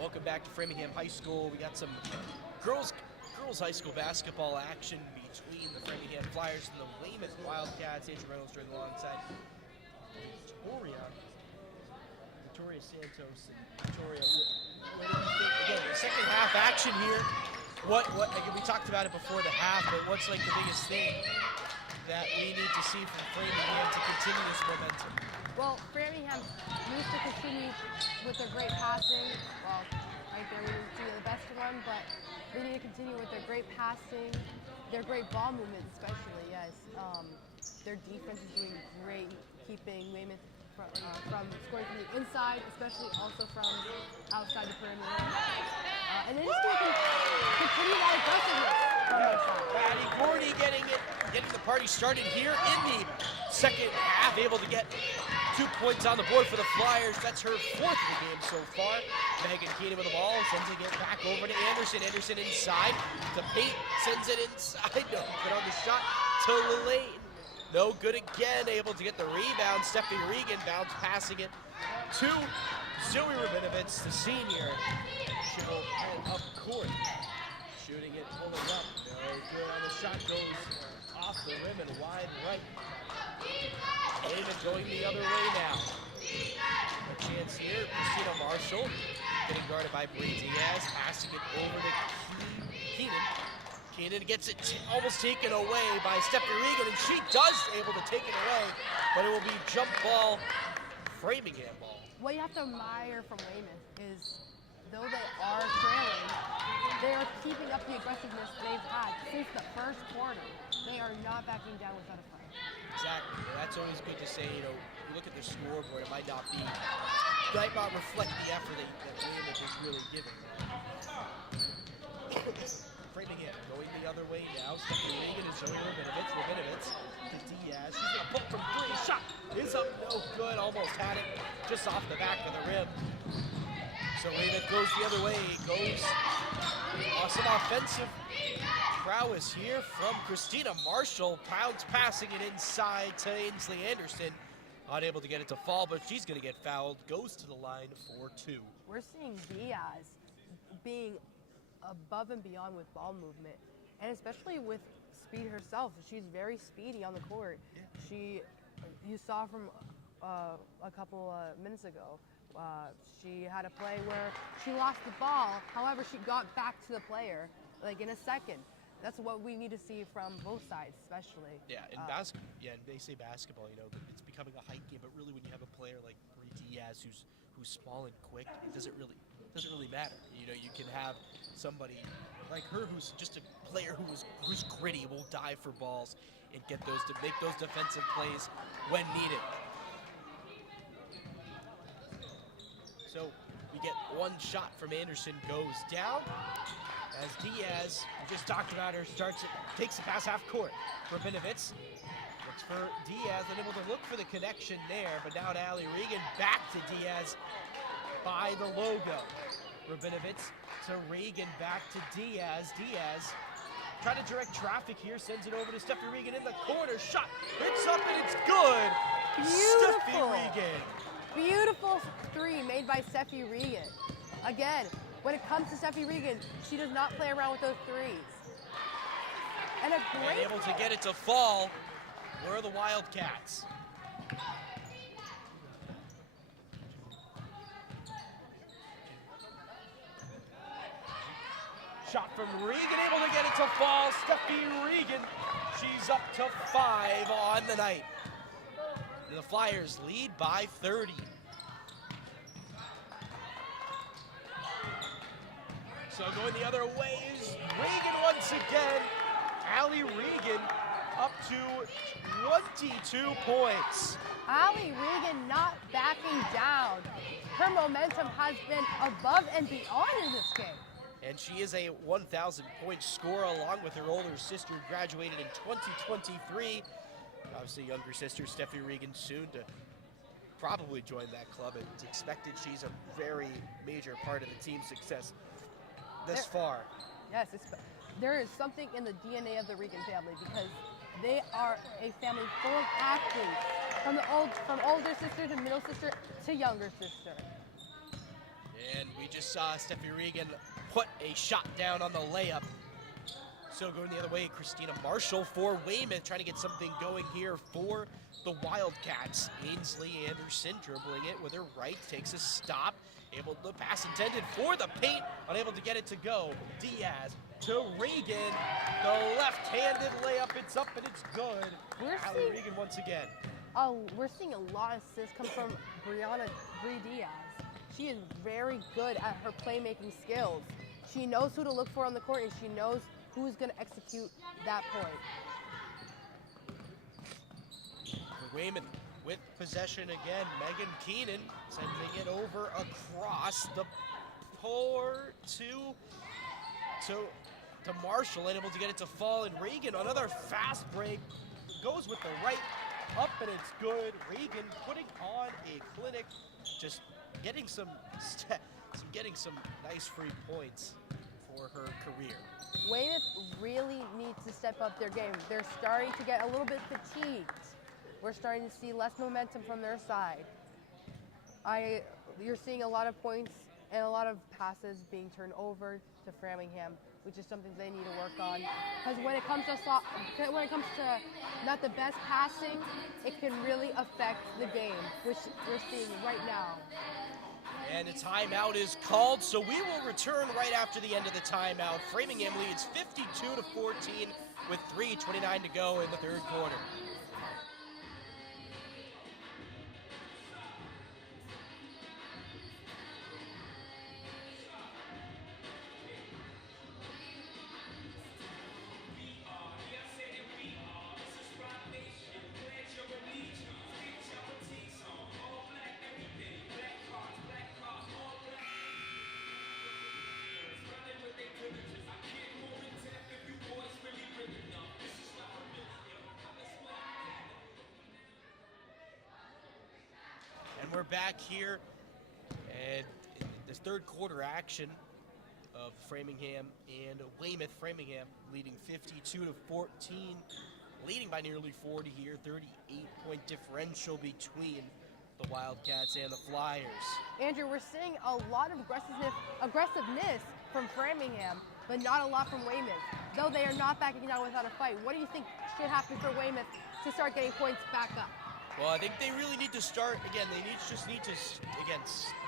Welcome back to Framingham High School. We got some girls high school basketball action between the Framingham Flyers and the Weymouth Wildcats. Adrian Reynolds joined alongside Victoria Santos and Victoria. What do you think? Again, the second half action here. Again, we talked about it before the half, but what's like the biggest thing that we need to see from Framingham to continue this momentum? Well, Framingham needs to continue with their great passing. Well, right there we didn't see the best one, but they need to continue with their great passing, their great ball movement especially, yes. Their defense is doing great, keeping Weymouth from scoring from the inside, especially also from outside the perimeter. And they just need to continue that aggressiveness from their side. Maddie Gordy getting the party started here in the second half, able to get 2 points on the board for the Flyers. That's her 4th of the game so far. Megan Keenan with the ball, sends it back over to Anderson. Anderson inside to Pate, sends it inside. No good on the shot to Lilane. No good again, able to get the rebound. Steffi Regan bounce passing it to Zoe Rabinovitz, the senior. She'll pull up court. Shooting it, pulling up. No good on the shot, goes off the rim and wide right. David going the other way now. A chance here, Christina Marshall getting guarded by Bree Diaz, passing it over to Keenan. Keenan gets it almost taken away by Steffi Regan, and she does able to take it away, but it will be jump ball, Framingham ball. What you have to admire from Weymouth is, though they are trailing, they are keeping up the aggressiveness they've had since the first quarter. They are not backing down without a fight. Exactly. That's always good to say. You look at the scoreboard, it might not reflect the effort that Weymouth is really giving. Framingham going the other way now. Stephanie Regan is showing Rabinovitz to Diaz. She's going to pull from 3. Shot is up, no good. Almost had it just off the back of the rim. So Weymouth goes the other way. Goes some offensive prowess here from Christina Marshall. Pounds passing it inside to Ainsley Anderson. Unable to get it to fall, but she's going to get fouled. Goes to the line for 2. We're seeing Diaz being above and beyond with ball movement, and especially with speed herself. She's very speedy on the court. Yeah. You saw from a couple minutes ago, she had a play where she lost the ball. However, she got back to the player like in a second. That's what we need to see from both sides, especially. Yeah, and and they say basketball, it's becoming a height game, but really when you have a player like Bree Diaz who's small and quick, it doesn't really matter. You can have somebody like her who's just a player who's gritty, will die for balls and make those defensive plays when needed. So we get one shot from Anderson, goes down. As Diaz, we just talked about her, takes the pass half court. Rabinovitz looks for Diaz, unable to look for the connection there, but now to Allie Regan, back to Diaz by the logo. Rabinovitz to Regan, back to Diaz. Diaz trying to direct traffic here, sends it over to Steffi Regan in the corner. Shot, hits up and it's good. Beautiful. Steffi Regan. Beautiful 3 made by Steffi Regan. Again, when it comes to Steffi Regan, she does not play around with those 3s. And able to get it to fall. Where are the Wildcats? Shot from Regan, able to get it to fall. Steffi Regan, she's up to 5 on the night. And the Flyers lead by 30. So going the other way is Regan once again. Allie Regan up to 22 points. Allie Regan not backing down. Her momentum has been above and beyond in this game. And she is a 1,000-point scorer along with her older sister, graduated in 2023. Obviously, younger sister, Steffi Regan, soon to probably join that club. It's expected she's a very major part of the team's success thus far. Yes, there is something in the DNA of the Regan family because they are a family full of athletes, from older sister to middle sister to younger sister. And we just saw Steffi Regan put a shot down on the layup. So going the other way, Christina Marshall for Weymouth, trying to get something going here for the Wildcats. Ainsley Anderson dribbling it with her right, takes a stop, able to pass intended for the paint, unable to get it to go. Diaz to Regan, the left-handed layup, it's up and it's good. Allie Regan once again. We're seeing a lot of assists come from Bree Diaz. She is very good at her playmaking skills. She knows who to look for on the court, and she knows who's going to execute that point. Weymouth with possession again. Megan Keenan sending it over across the floor to Marshall, unable to get it to fall, and Regan, another fast break, goes with the right, up and it's good. Regan putting on a clinic, just getting some nice free points for her career. Weymouth really needs to step up their game. They're starting to get a little bit fatigued. We're starting to see less momentum from their side. You're seeing a lot of points and a lot of passes being turned over to Framingham, which is something they need to work on. Because when it comes to not the best passing, it can really affect the game, which we're seeing right now. And a timeout is called, so we will return right after the end of the timeout. Framingham leads 52-14 with 3:29 to go in the third quarter. And we're back here and in this third quarter action of Framingham and Weymouth. Framingham leading 52-14, leading by nearly 40 here, 38-point differential between the Wildcats and the Flyers. Andrew, we're seeing a lot of aggressiveness from Framingham, but not a lot from Weymouth. Though they are not backing down without a fight, what do you think should happen for Weymouth to start getting points back up? Well, I think they really need to start, again, just need to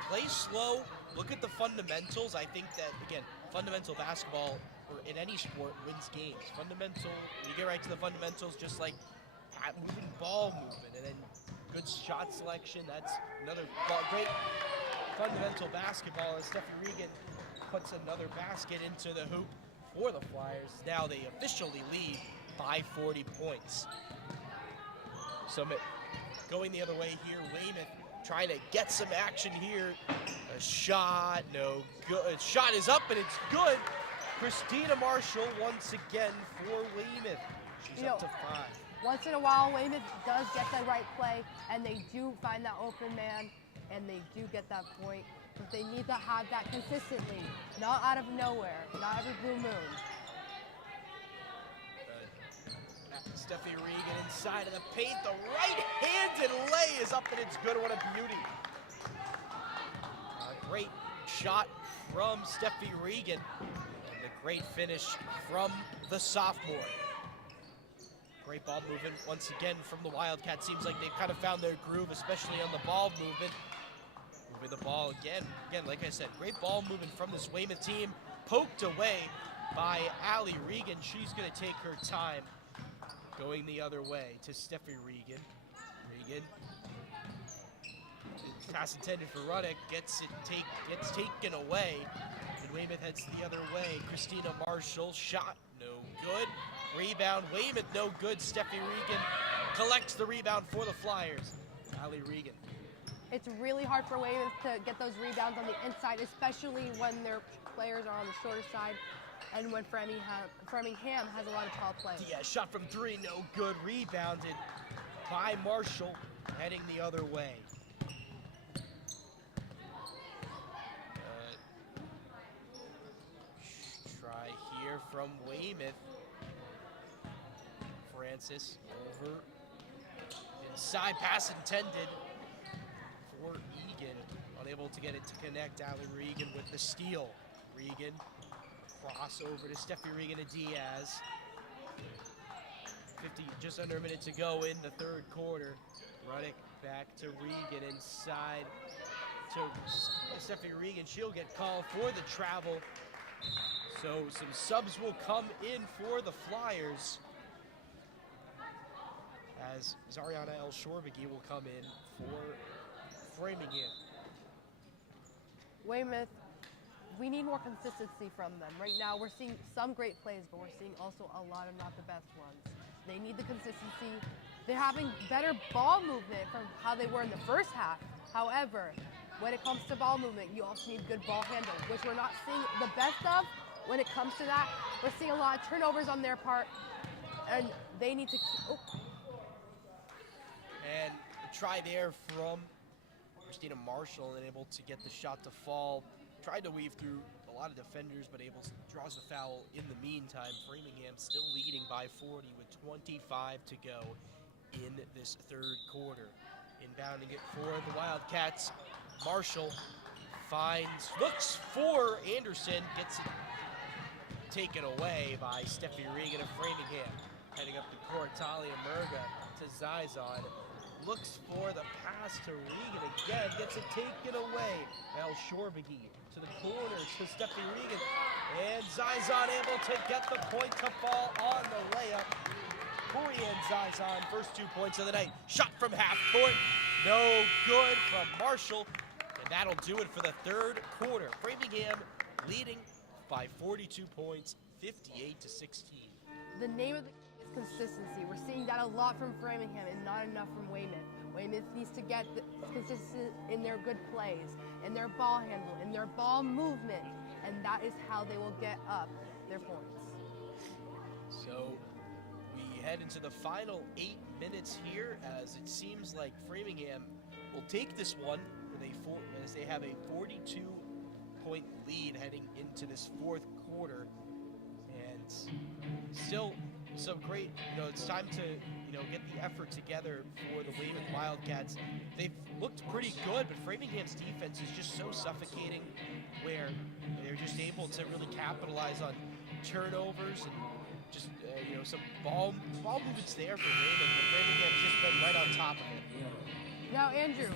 play slow, look at the fundamentals. I think that, again, fundamental basketball, or in any sport, wins games. When you get right to the fundamentals, just like moving ball movement, and then good shot selection, that's another great fundamental basketball as Steffi Regan puts another basket into the hoop for the Flyers. Now they officially lead by 40 points. So going the other way here, Weymouth trying to get some action here. A shot, no good. Shot is up and it's good. Christina Marshall once again for Weymouth. She's up to 5. Once in a while, Weymouth does get the right play, and they do find that open man, and they do get that point. But they need to have that consistently, not out of nowhere, not every blue moon. Steffi Regan inside of the paint. The right-handed lay is up and it's good. What a beauty. A great shot from Steffi Regan. And the great finish from the sophomore. Great ball movement once again from the Wildcats. Seems like they've kind of found their groove, especially on the ball movement. Moving the ball again. Again, like I said, great ball movement from this Weymouth team. Poked away by Allie Regan. She's going to take her time. Going the other way to Steffi Regan. Regan. Pass intended for Ruddick. Gets taken away. And Weymouth heads the other way. Christina Marshall. Shot. No good. Rebound. Weymouth. No good. Steffi Regan collects the rebound for the Flyers. Allie Regan. It's really hard for Weymouth to get those rebounds on the inside, especially when their players are on the shorter side. And when Framingham has a lot of tall players. Yeah, shot from 3, no good. Rebounded by Marshall, heading the other way. Try here from Weymouth. Francis over inside, pass intended for Egan. unable to get it to connect. Allie Regan with the steal. Regan, cross over to Steffi Regan and Diaz. 50, just under a minute to go in the third quarter. Ruddick back to Regan inside to Steffi Regan. She'll get called for the travel. So some subs will come in for the Flyers, as Zariana El-Shorbagi will come in for Framingham. Weymouth, we need more consistency from them. Right now, we're seeing some great plays, but we're seeing also a lot of not the best ones. They need the consistency. They're having better ball movement from how they were in the first half. However, when it comes to ball movement, you also need good ball handle, which we're not seeing the best of. When it comes to that, we're seeing a lot of turnovers on their part, and they need to keep... And a try there from Christina Marshall, and able to get the shot to fall. Tried to weave through a lot of defenders, but draws the foul in the meantime. Framingham still leading by 40 with 25 to go in this third quarter. Inbounding it for the Wildcats. Marshall looks for Anderson, gets it taken away by Steffi Regan of Framingham. Heading up the court, Talia Murga to Zizon. Looks for the pass to Regan again, gets it taken away. El-Shorbagi to the corner to Steffi Regan. And Zizon able to get the point to fall on the layup. Corianne Zizon, first 2 points of the night. Shot from half court, no good from Marshall. And that'll do it for the third quarter. Framingham leading by 42 points, 58-16. The name of the game is consistency. We're seeing that a lot from Framingham and not enough from Weymouth. Weymouth needs to get consistent in their good plays, in their ball handle, in their ball movement, and that is how they will get up their points. So we head into the final 8 minutes here, as it seems like Framingham will take this one as they have a 42-point lead heading into this fourth quarter. And still some great, it's time to, get the effort together for the Weymouth Wildcats. They've looked pretty good, but Framingham's defense is just so suffocating, where they're just able to really capitalize on turnovers and just, some ball movements there for Weymouth, but Framingham's just been right on top of it. Now, Andrew,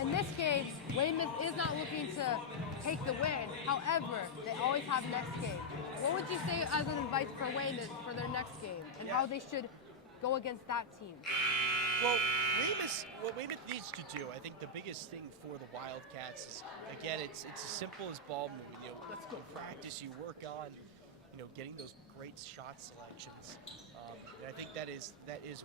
in this game, Weymouth is not looking to take the win. However, they always have next game. What would you say as an advice for Weymouth for their next game and how they should go against that team? Well, what Weymouth needs to do, I think the biggest thing for the Wildcats is, again, it's as simple as ball moving. Let's go practice. You work on, getting those great shot selections. And I think that is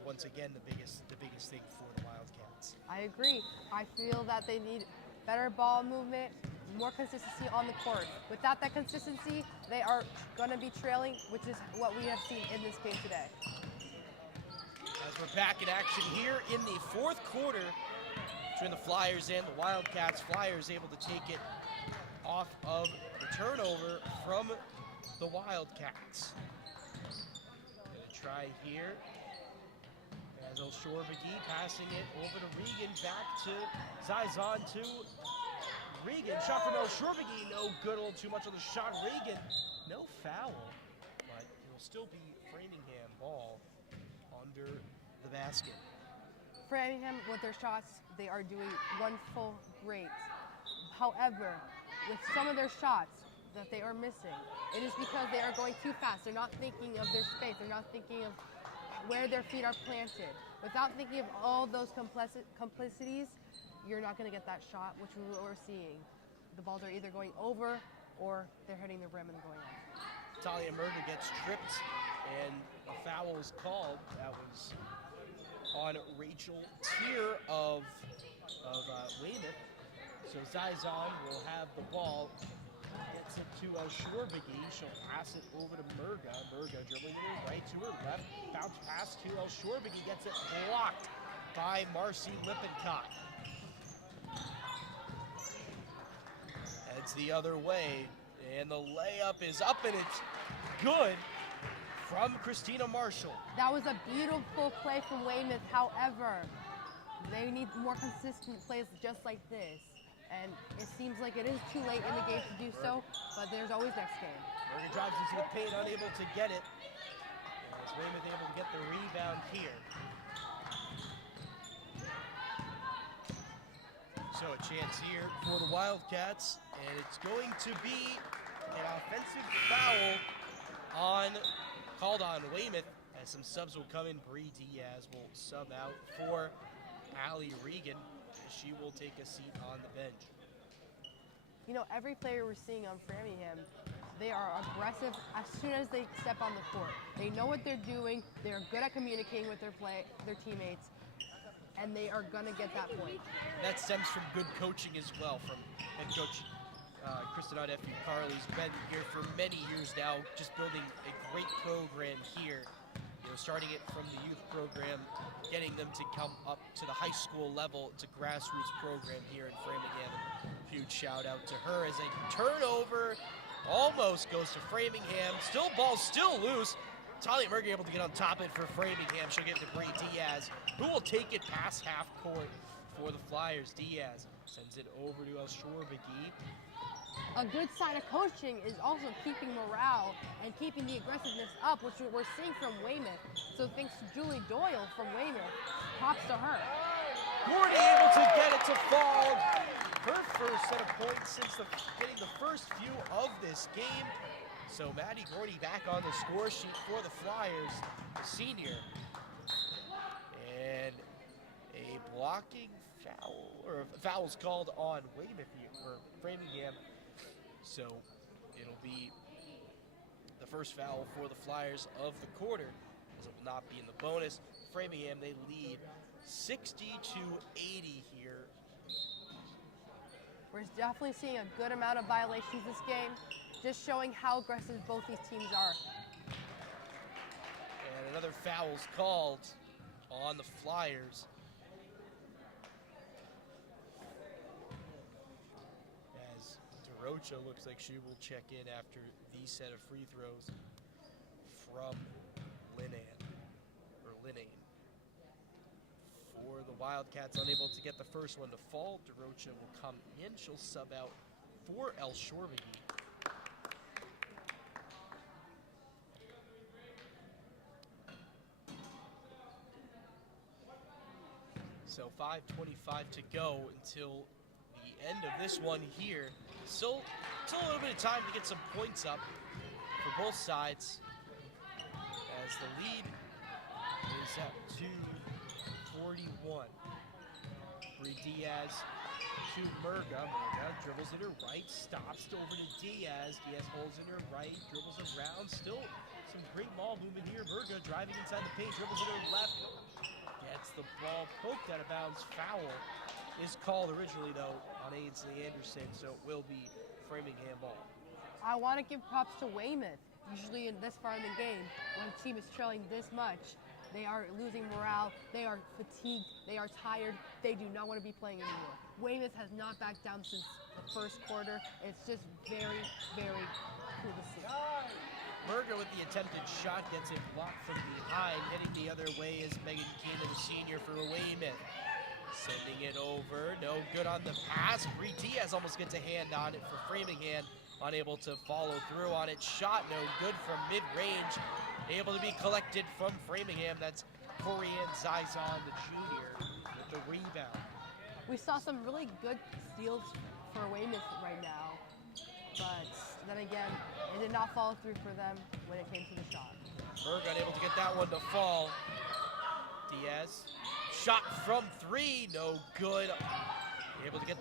once again the biggest thing for the Wildcats. I agree. I feel that they need better ball movement, more consistency on the court. Without that consistency, they are going to be trailing, which is what we have seen in this game today. As we're back in action here in the fourth quarter between the Flyers and the Wildcats. Flyers able to take it off of the turnover from the Wildcats. Gonna try here. As El-Shorbagi passing it over to Regan, back to Zizon to Regan. Shot from El-Shorbagi, no good, a little too much on the shot. Regan, no foul, but it will still be Framingham ball under the basket. Framingham, with their shots, they are doing wonderful, great. However, with some of their shots that they are missing, it is because they are going too fast. They're not thinking of their space. They're not thinking of where their feet are planted. Without thinking of all those complicities, you're not going to get that shot, which is what we're seeing. The balls are either going over or they're hitting the rim and going off. Talia Murga gets tripped and a foul is called. That was on Rachel Tier of Weymouth. So Zizon will have the ball. Gets it to El-Shorbagi. She'll pass it over to Murga. Murga dribbling to her right, to her left. Bounce pass to El-Shorbagi. Gets it blocked by Marcy Lippincott. Heads the other way. And the layup is up and it's good from Christina Marshall. That was a beautiful play from Weymouth. However, they need more consistent plays just like this. And it seems like it is too late in the game to do so, but there's always next game. Berger drives into the paint, unable to get it. As Weymouth able to get the rebound here. So a chance here for the Wildcats, and it's going to be an offensive foul called on Weymouth, as some subs will come in. Bree Diaz will sub out for Allie Regan, as she will take a seat on the bench. You know, every player we're seeing on Framingham, they are aggressive as soon as they step on the court. They know what they're doing, they're good at communicating with their teammates, and they are gonna get that point. That stems from good coaching as well from head coach Kristen F.U. Carley's been here for many years now, just building a great program here. You know, starting it from the youth program, getting them to come up to the high school level. It's a grassroots program here in Framingham. Huge shout out to her as a turnover almost goes to Framingham. Ball's still loose. Talia Merger able to get on top of it for Framingham. She'll give it to Bree Diaz, who will take it past half court for the Flyers. Diaz sends it over to El Shorbagi. A good sign of coaching is also keeping morale and keeping the aggressiveness up, which we're seeing from Weymouth. So thanks to Julie Doyle from Weymouth, props to her. Gordy able to get it to fall. Her first set of points since getting the first few of this game. So Maddie Gordy back on the score sheet for the Flyers, the senior. And a blocking foul, or a foul's called on Weymouth here, or Framingham. So it'll be the first foul for the Flyers of the quarter, as it will not be in the bonus. Framingham, they lead 60-80 here. We're definitely seeing a good amount of violations this game, just showing how aggressive both these teams are. And another foul's called on the Flyers. As DeRocha looks like she will check in after the set of free throws from Linnane. For the Wildcats, unable to get the first one to fall. DeRocha will come in. She'll sub out for El Shorbagi. So 5:25 to go until the end of this one here. Still a little bit of time to get some points up for both sides, as the lead is at 2:41. Bree Diaz to Murga. Murga dribbles in her right, stops over to Diaz. Diaz holds in her right, dribbles around. Still some great ball movement here. Murga driving inside the paint, dribbles in her left. Gets the ball poked out of bounds. Foul is called originally, though, on Ainsley Anderson, so it will be Framingham ball. I want to give props to Weymouth. Usually in this far in the game, when a team is trailing this much, they are losing morale, they are fatigued, they are tired, they do not want to be playing anymore. Weymouth has not backed down since the first quarter. It's just very, very cool to see. Murga with the attempted shot gets it blocked from behind. Heading the other way is Megan Keenan, the senior for Weymouth. Sending it over, no good on the pass. Bree Diaz almost gets a hand on it for Framingham. Unable to follow through on it. Shot no good from mid-range. Able to be collected from Framingham. That's Corianne Zizon, the junior, with the rebound. We saw some really good steals for Weymouth right now, but then again, it did not follow through for them when it came to the shot. Berg unable to get that one to fall. Diaz, shot from three, no good. Able to get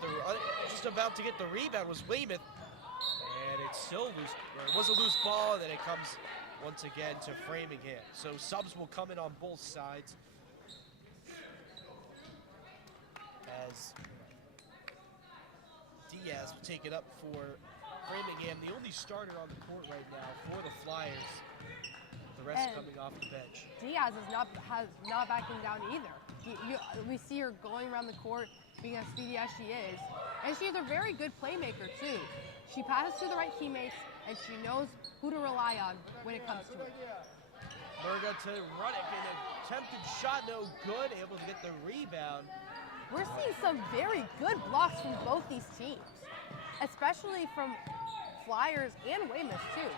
just about to get the rebound was Weymouth. And it's still loose, or it was a loose ball, and then it comes once again to Framingham. So subs will come in on both sides, as Diaz will take it up for Framingham, the only starter on the court right now for the Flyers. The rest coming off the bench. Diaz is not backing down either. We see her going around the court, being as speedy as she is, and she's a very good playmaker too. She passes to the right teammates, and she knows who to rely on when it comes to it. Murga to run it, an attempted shot, no good. Able to get the rebound we're seeing some very good blocks from both these teams, especially from Flyers and Weymouth too.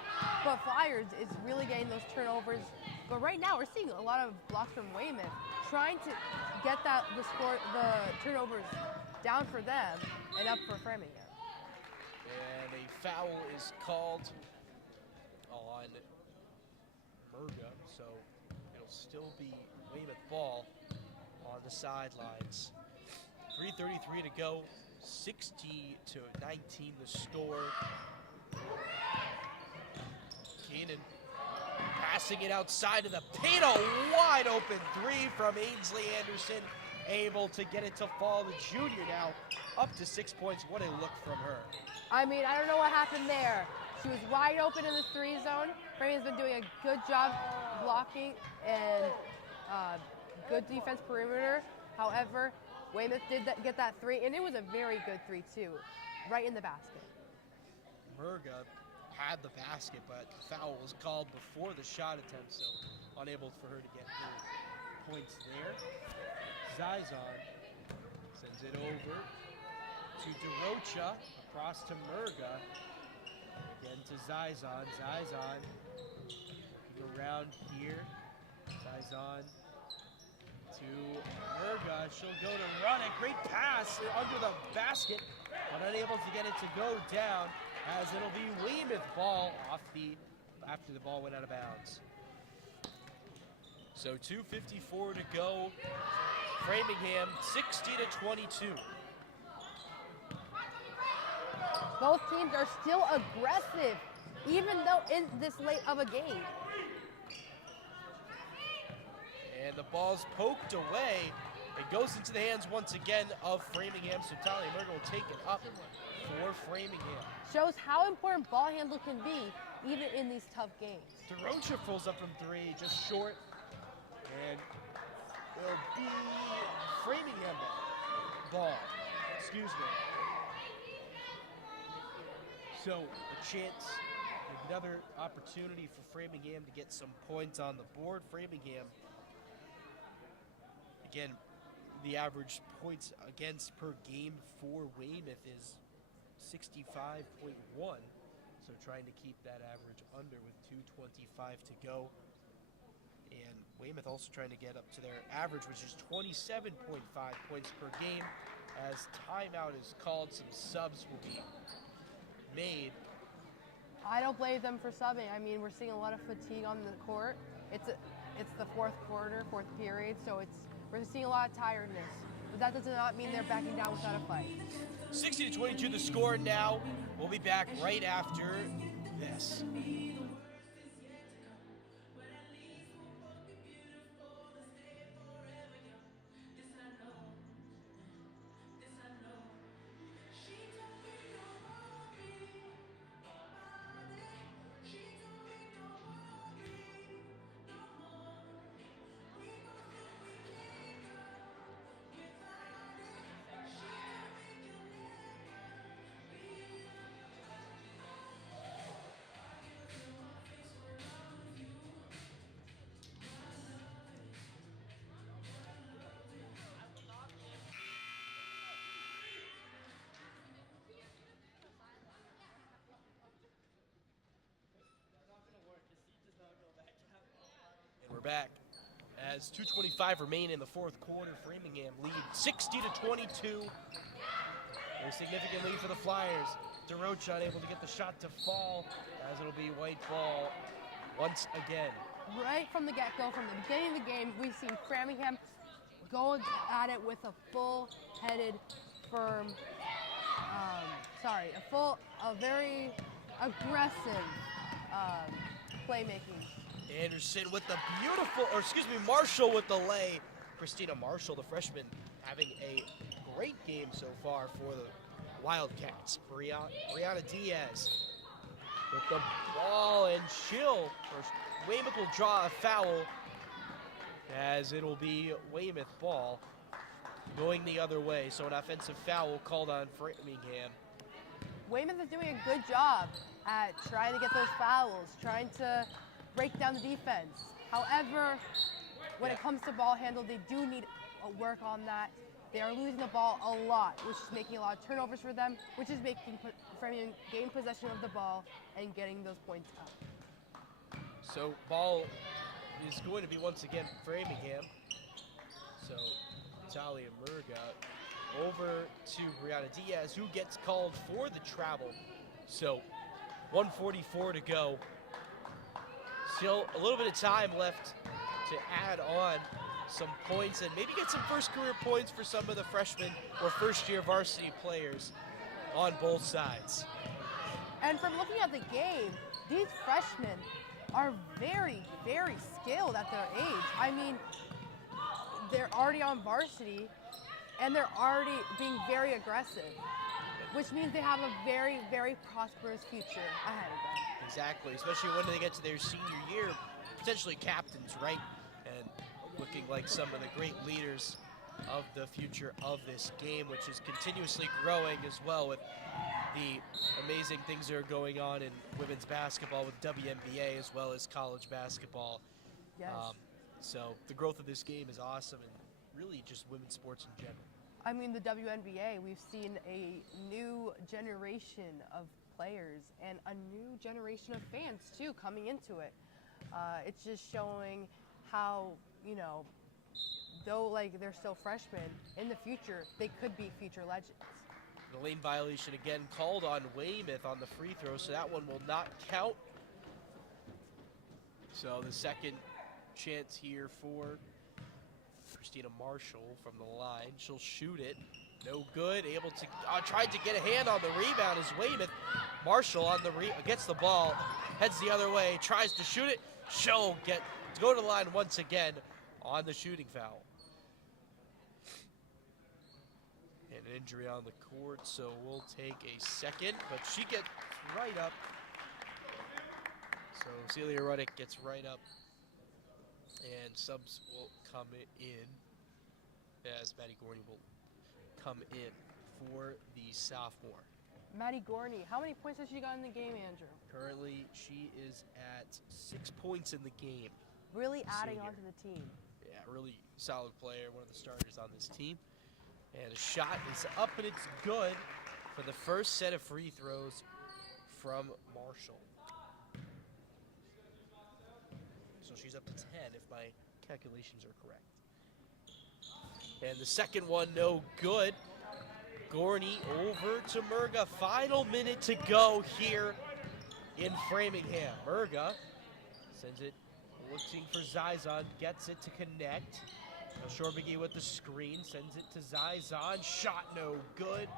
But Flyers is really getting those turnovers. But right now we're seeing a lot of blocks from Weymouth, trying to get the turnovers down for them and up for Framingham. And a foul is called on Murga, so it'll still be Weymouth ball on the sidelines. 3:33 to go, 60-19 the score. Keenan passing it outside of the paint, a wide open three from Ainsley Anderson, able to get it to fall. The junior now up to 6 points. What a look from her. I mean, I don't know what happened there. She was wide open in the 3 zone. Framingham's been doing a good job blocking and good defense perimeter. However, Weymouth did get that 3, and it was a very good 3 too, right in the basket. Murga had the basket, but the foul was called before the shot attempt, so unable for her to get her points there. Zizon sends it over to DeRocha, across to Murga, again to Zizon. Zizon looking around here. Zizon to Murga. She'll go to run it. Great pass under the basket, but unable to get it to go down, as it'll be Weymouth ball after the ball went out of bounds. So 2:54 to go. Framingham 60-22. Both teams are still aggressive, even though in this late of a game. And the ball's poked away. It goes into the hands once again of Framingham, so Talia Murga will take it up for Framingham. Shows how important ball handle can be, even in these tough games. DeRocha pulls up from 3, just short. And it'll be Framingham ball. Excuse me. So a chance, another opportunity for Framingham to get some points on the board. Framingham, again, the average points against per game for Weymouth is 65.1. So trying to keep that average under with 2:25 to go. And Weymouth also trying to get up to their average, which is 27.5 points per game. As timeout is called, some subs will be made. I don't blame them for subbing. I mean, we're seeing a lot of fatigue on the court. It's the fourth quarter, fourth period, so we're seeing a lot of tiredness. But that does not mean they're backing down without a fight. 60-22 the score now. We'll be back right after this. We're back as 2:25 remain in the fourth quarter. Framingham lead 60-22. A significant lead for the Flyers. DeRocha unable to get the shot to fall, as it'll be white ball once again. Right from the get-go, from the beginning of the game, we've seen Framingham go at it with a full-headed, firm, a very aggressive playmaking. Anderson with the Marshall with the lay. Christina Marshall, the freshman, having a great game so far for the Wildcats. Brianna Diaz with the ball, and Weymouth will draw a foul, as it'll be Weymouth ball going the other way. So an offensive foul called on Framingham. Weymouth is doing a good job at trying to get those fouls, trying to break down the defense. However, when it comes to ball handle, they do need a work on that. They are losing the ball a lot, which is making a lot of turnovers for them, which is making Framingham gain possession of the ball and getting those points up. So ball is going to be once again Framingham. So Talia Murga over to Brianna Diaz, who gets called for the travel. So 1:44 to go. Still a little bit of time left to add on some points and maybe get some first career points for some of the freshmen or first year varsity players on both sides. And from looking at the game, these freshmen are very, very skilled at their age. I mean, they're already on varsity and they're already being very aggressive, which means they have a very, very prosperous future ahead of them. Exactly, especially when they get to their senior year, potentially captains, right? And looking like some of the great leaders of the future of this game, which is continuously growing as well with the amazing things that are going on in women's basketball with WNBA as well as college basketball. Yes. So the growth of this game is awesome and really just women's sports in general. I mean, the WNBA, we've seen a new generation of players and a new generation of fans too coming into it. It's just showing how, you know, though like they're still freshmen, in the future they could be future legends. The lane violation again called on Weymouth on the free throw, so that one will not count. So the second chance here for Christina Marshall from the line. She'll shoot it. No good. Able to tried to get a hand on the rebound as Weymouth. Marshall on the gets the ball, heads the other way, tries to shoot it. She'll get to go to the line once again on the shooting foul. And an injury on the court, so we'll take a second, but she gets right up. So Celia Ruddick gets right up, and subs will come in as Maddie Gorney will come in for the sophomore. Maddie Gorney, how many points has she got in the game, Andrew? Currently, she is at 6 points in the game. Really adding Senior. on to the team. Yeah, really solid player, one of the starters on this team. And a shot is up and it's good for the first set of free throws from Marshall. So she's up to 10 if my calculations are correct. And the second one, no good. Gorney over to Murga. Final minute to go here in Framingham. Murga sends it, looking for Zizon, gets it to connect. Shorbegi with the screen, sends it to Zizon. Shot no good.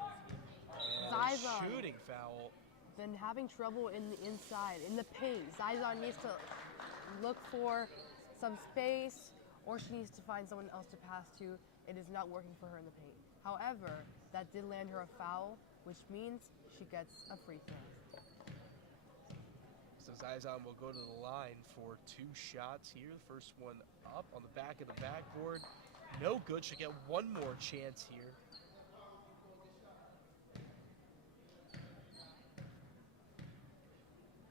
And a Zizon. shooting foul. Been having trouble in the inside, in the paint. Zizon needs to look for some space, or she needs to find someone else to pass to. It is not working for her in the paint. However, that did land her a foul, which means she gets a free throw. So Zizon will go to the line for 2 shots here. The first one up on the back of the backboard. No good. She'll get one more chance here.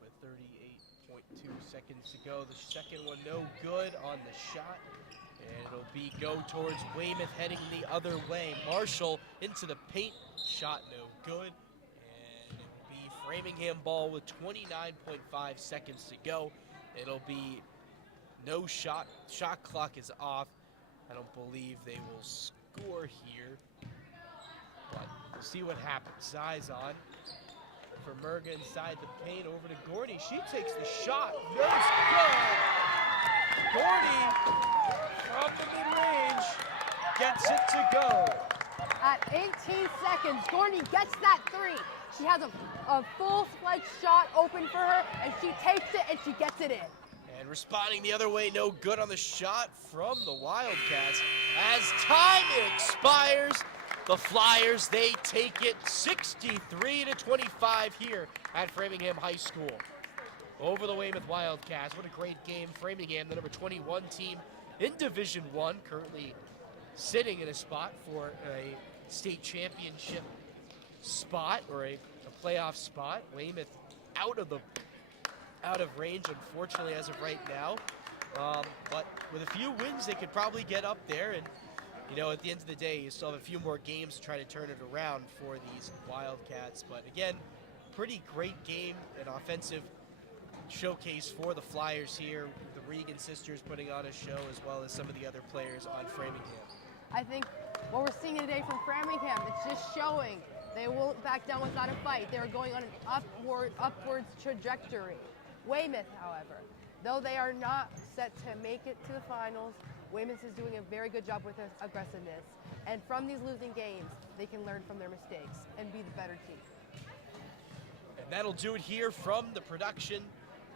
With 38.2 seconds to go. The second one no good on the shot. And it'll be go towards Weymouth heading the other way. Marshall into the paint. Shot no good. And it will be Framingham ball with 29.5 seconds to go. It'll be no shot. Shot clock is off. I don't believe they will score here. But we'll see what happens. Zizon for Murga inside the paint over to Gorney. She takes the shot. No, it's good. Gorney from the mid-range gets it to go. At 18 seconds, Gorney gets that three. She has a full-fledged shot open for her, and she takes it and she gets it in. And responding the other way, no good on the shot from the Wildcats. As time expires, the Flyers, they take it 63-25 here at Framingham High School. Over the Weymouth Wildcats. What a great game. Framingham, the number 21 team in Division I, currently sitting in a spot for a state championship spot or a playoff spot. Weymouth out of range, unfortunately, as of right now. But with a few wins, they could probably get up there and you know, at the end of the day, you still have a few more games to try to turn it around for these Wildcats. But again, pretty great game, an offensive showcase for the Flyers here. The Regan sisters putting on a show, as well as some of the other players on Framingham. I think what we're seeing today from Framingham, it's just showing they won't back down without a fight. They're going on an upwards trajectory. Weymouth, however, though they are not set to make it to the finals, Weymouth is doing a very good job with their aggressiveness. And from these losing games, they can learn from their mistakes and be the better team. And that'll do it here from the production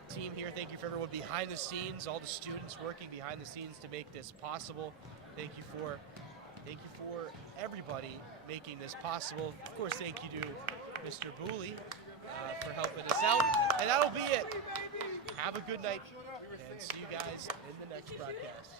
team here. Thank you for everyone behind the scenes, all the students working behind the scenes to make this possible. Thank you for everybody making this possible. Of course, thank you to Mr. Booley for helping us out. And that'll be it. Have a good night, and see you guys in the next broadcast.